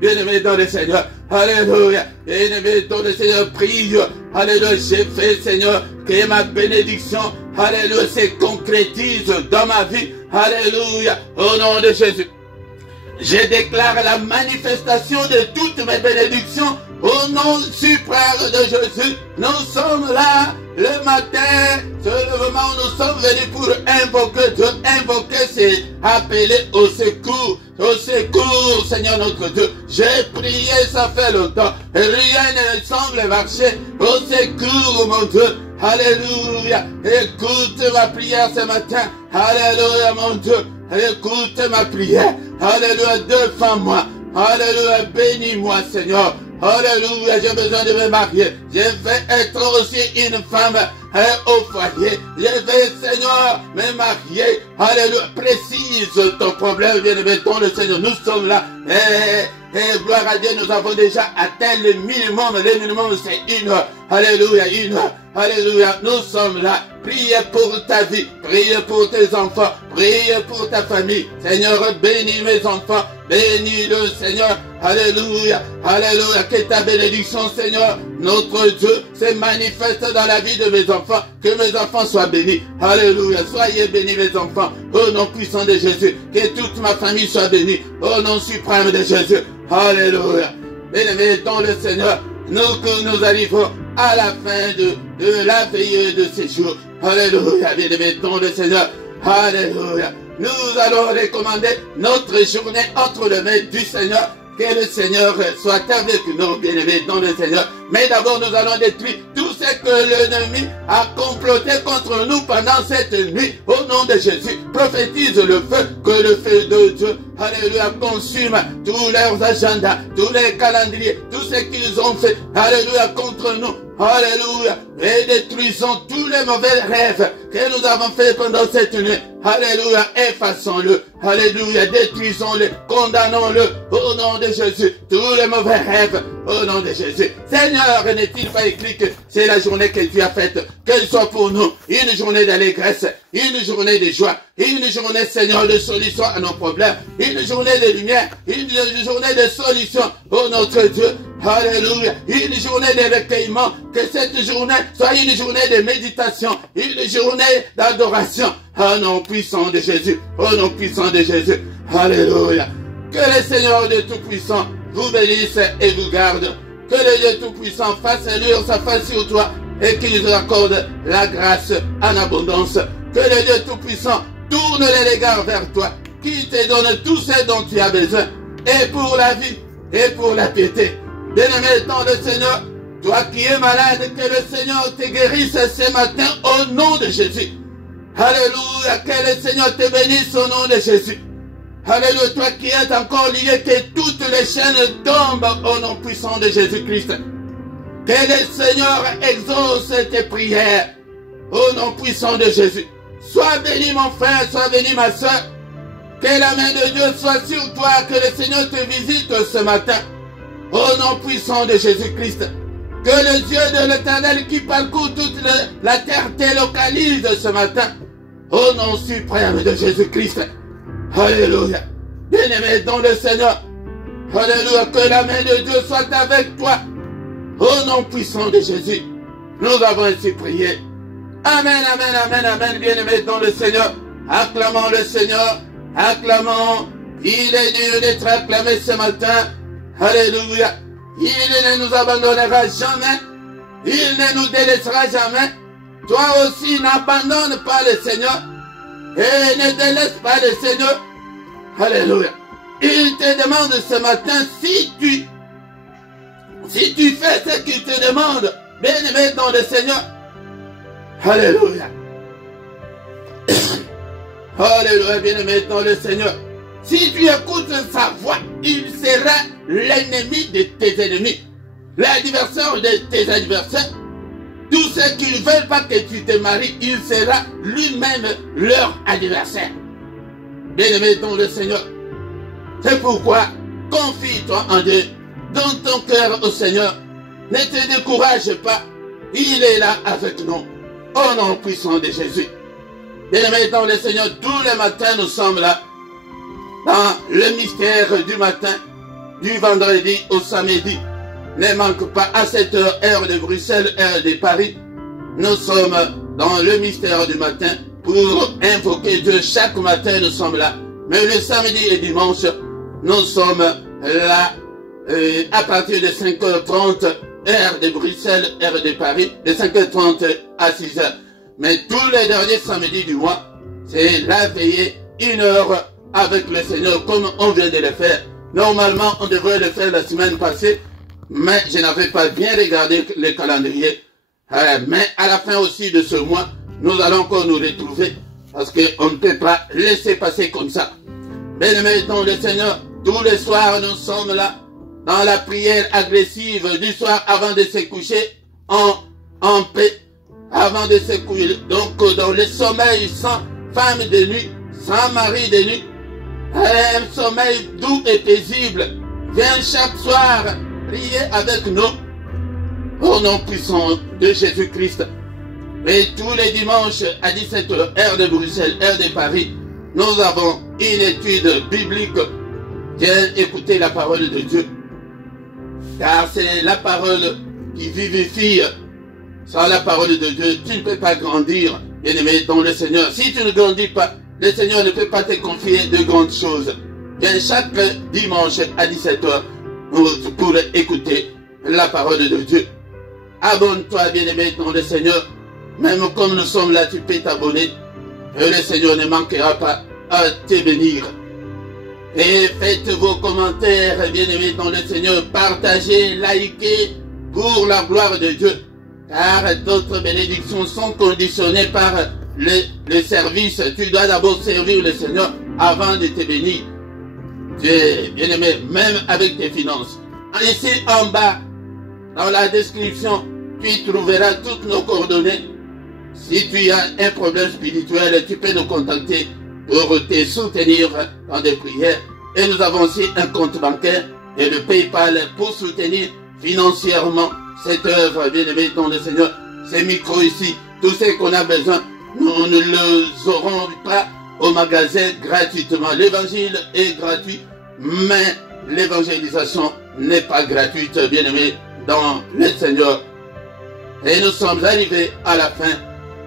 Bien-aimé dans le Seigneur. Alléluia. Bien-aimé dans le Seigneur, prie. Alléluia. J'ai fait, Seigneur, que ma bénédiction, alléluia, se concrétise dans ma vie. Alléluia. Au nom de Jésus. Je déclare la manifestation de toutes mes bénédictions au nom suprême de Jésus. Nous sommes là le matin, c'est le moment où nous sommes venus pour invoquer Dieu. Invoquer, c'est appeler au secours. Au secours, Seigneur notre Dieu. J'ai prié, ça fait longtemps. Rien ne semble marcher. Au secours, mon Dieu. Alléluia. Écoute ma prière ce matin. Alléluia, mon Dieu. Écoute ma prière. Alléluia, défends-moi. Alléluia, bénis-moi, Seigneur. Alléluia, j'ai besoin de me marier. Je vais être aussi une femme au foyer. Je vais, Seigneur, me marier. Alléluia, précise ton problème, bien-aimé, dans le Seigneur. Nous sommes là. Et gloire à Dieu, nous avons déjà atteint le minimum. Le minimum, c'est 1 heure. Alléluia, 1 heure. Alléluia, nous sommes là. Prie pour ta vie, prie pour tes enfants, prie pour ta famille. Seigneur, bénis mes enfants, bénis-le, Seigneur. Alléluia, alléluia, que ta bénédiction, Seigneur, notre Dieu, se manifeste dans la vie de mes enfants, que mes enfants soient bénis. Alléluia, soyez bénis mes enfants, au nom puissant de Jésus, que toute ma famille soit bénie, au nom suprême de Jésus. Alléluia, bien-aimés dans le Seigneur, nous arrivons à la fin de la veillée de ces jours. Alléluia, bien-aimés dans le Seigneur, alléluia. Nous allons recommander notre journée entre les mains du Seigneur. Que le Seigneur soit avec nous, bien-aimés dans le Seigneur. Mais d'abord, nous allons détruire tout ce que l'ennemi a comploté contre nous pendant cette nuit. Au nom de Jésus, prophétise le feu, que le feu de Dieu, alléluia, consume tous leurs agendas, tous les calendriers, tout ce qu'ils ont fait, alléluia, contre nous. Alléluia. Et détruisons tous les mauvais rêves que nous avons fait pendant cette nuit. Alléluia. Effaçons-le. Alléluia. Détruisons-le. Condamnons-le. Au nom de Jésus. Tous les mauvais rêves. Au nom de Jésus. Seigneur, n'est-il pas écrit que c'est la journée que tu as faite? Qu'elle soit pour nous une journée d'allégresse, une journée de joie, une journée, Seigneur, de solution à nos problèmes, une journée de lumière, une journée de solution. Oh notre Dieu. Alléluia. Une journée de recueillement. Que cette journée soit une journée de méditation, une journée d'adoration. Au nom puissant de Jésus. Au nom puissant de Jésus. Alléluia. Que le Seigneur de Tout-Puissant vous bénisse et vous garde. Que le Dieu Tout-Puissant fasse luire sa face sur toi et qu'il nous accorde la grâce en abondance. Que le Dieu Tout-Puissant tourne les regards vers toi, qui te donne tout ce dont tu as besoin, et pour la vie, et pour la piété. Bien-aimé dans le Seigneur, toi qui es malade, que le Seigneur te guérisse ce matin au nom de Jésus. Alléluia, que le Seigneur te bénisse au nom de Jésus. Alléluia, toi qui es encore lié, que toutes les chaînes tombent au nom puissant de Jésus-Christ. Que le Seigneur exauce tes prières au nom puissant de Jésus. Sois béni mon frère, sois béni ma soeur. Que la main de Dieu soit sur toi, que le Seigneur te visite ce matin. Au nom puissant de Jésus-Christ. Que le Dieu de l'Éternel qui parcourt toute la terre te localise ce matin. Au nom suprême de Jésus-Christ. Alléluia. Bien-aimé dans le Seigneur. Alléluia. Que la main de Dieu soit avec toi. Au nom puissant de Jésus. Nous avons ainsi prié. Amen, amen, amen, amen. Bien-aimé dans le Seigneur. Acclamons le Seigneur. Acclamons. Il est Dieu d'être acclamé ce matin. Alléluia. Il ne nous abandonnera jamais. Il ne nous délaissera jamais. Toi aussi, n'abandonne pas le Seigneur. Et ne délaisse pas le Seigneur. Alléluia. Il te demande ce matin si tu fais ce qu'il te demande. Bien-aimé dans le Seigneur. Alléluia. Alléluia, bien-aimé dans le Seigneur. Si tu écoutes sa voix, il sera l'ennemi de tes ennemis, l'adversaire de tes adversaires. Tous ceux qui ne veulent pas que tu te maries, il sera lui-même leur adversaire. Bien-aimé dans le Seigneur, c'est pourquoi confie-toi en Dieu, donne ton cœur au Seigneur, ne te décourage pas, il est là avec nous, au nom puissant de Jésus. Bien-aimé dans le Seigneur, tous les matins nous sommes là, dans le mystère du matin, du vendredi au samedi. Ne manque pas à cette heure de Bruxelles, heure de Paris. Nous sommes dans le mystère du matin pour invoquer Dieu. Chaque matin, nous sommes là. Mais le samedi et dimanche, nous sommes là à partir de 5h30, heure de Bruxelles, heure de Paris, de 5h30 à 6h. Mais tous les derniers samedis du mois, c'est la veillée, 1 heure avec le Seigneur, comme on vient de le faire. Normalement, on devrait le faire la semaine passée, mais je n'avais pas bien regardé le calendrier. Mais à la fin aussi de ce mois, nous allons encore nous retrouver, parce qu'on ne peut pas laisser passer comme ça. Bien-aimés dans le Seigneur, tous les soirs, nous sommes là, dans la prière agressive du soir, avant de se coucher, en paix, avant de se coucher. Donc, dans le sommeil sans femme de nuit, sans mari de nuit, un sommeil doux et paisible. Viens chaque soir prier avec nous au nom puissant de Jésus-Christ. Et tous les dimanches à 17h, heure de Bruxelles, heure de Paris, nous avons une étude biblique. Viens écouter la parole de Dieu. Car c'est la parole qui vivifie. Sans la parole de Dieu, tu ne peux pas grandir, bien-aimé, dans le Seigneur. Si tu ne grandis pas, le Seigneur ne peut pas te confier de grandes choses. Viens chaque dimanche à 17h pour écouter la parole de Dieu. Abonne-toi, bien-aimé, dans le Seigneur. Même comme nous sommes là, tu peux t'abonner. Et le Seigneur ne manquera pas à te bénir. Et faites vos commentaires, bien-aimés, dans le Seigneur. Partagez, likez pour la gloire de Dieu. Car d'autres bénédictions sont conditionnées par le service. Tu dois d'abord servir le Seigneur avant de te bénir. Dieu, bien-aimé, même avec tes finances. Ici en bas, dans la description, tu trouveras toutes nos coordonnées. Si tu as un problème spirituel, tu peux nous contacter pour te soutenir dans des prières. Et nous avons aussi un compte bancaire et le PayPal pour soutenir financièrement cette œuvre, bien-aimé dans le Seigneur. Ces micros ici, tout ce qu'on a besoin, nous ne les aurons pas au magasin gratuitement. L'évangile est gratuit, mais l'évangélisation n'est pas gratuite, bien-aimé dans le Seigneur. Et nous sommes arrivés à la fin.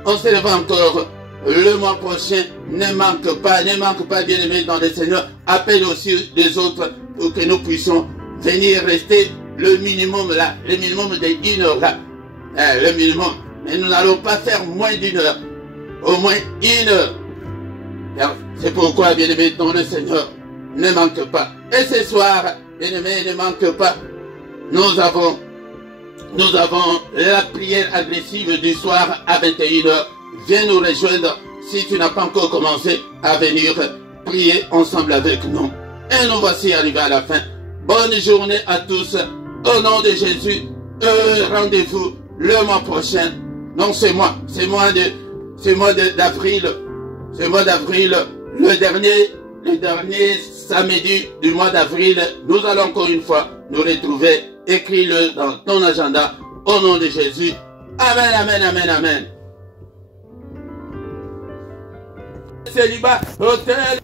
On se lève encore le mois prochain. Ne manque pas, bien-aimé dans le Seigneur. Appelle aussi les autres pour que nous puissions venir rester le minimum là, le minimum de 1 heure là. Le minimum. Mais nous n'allons pas faire moins d'1 heure. Au moins 1 heure. C'est pourquoi, bien-aimé dans le Seigneur, ne manque pas. Et ce soir, bien-aimé, ne manque pas. Nous avons la prière agressive du soir à 21 h. Viens nous rejoindre si tu n'as pas encore commencé à venir prier ensemble avec nous. Et nous voici arrivés à la fin. Bonne journée à tous. Au nom de Jésus, rendez-vous le mois prochain. Non, c'est mois d'avril. Ce mois d'avril, le dernier samedi du mois d'avril, nous allons encore une fois nous retrouver. Écris-le dans ton agenda au nom de Jésus. Amen, amen, amen, amen. Célibat, hôtel.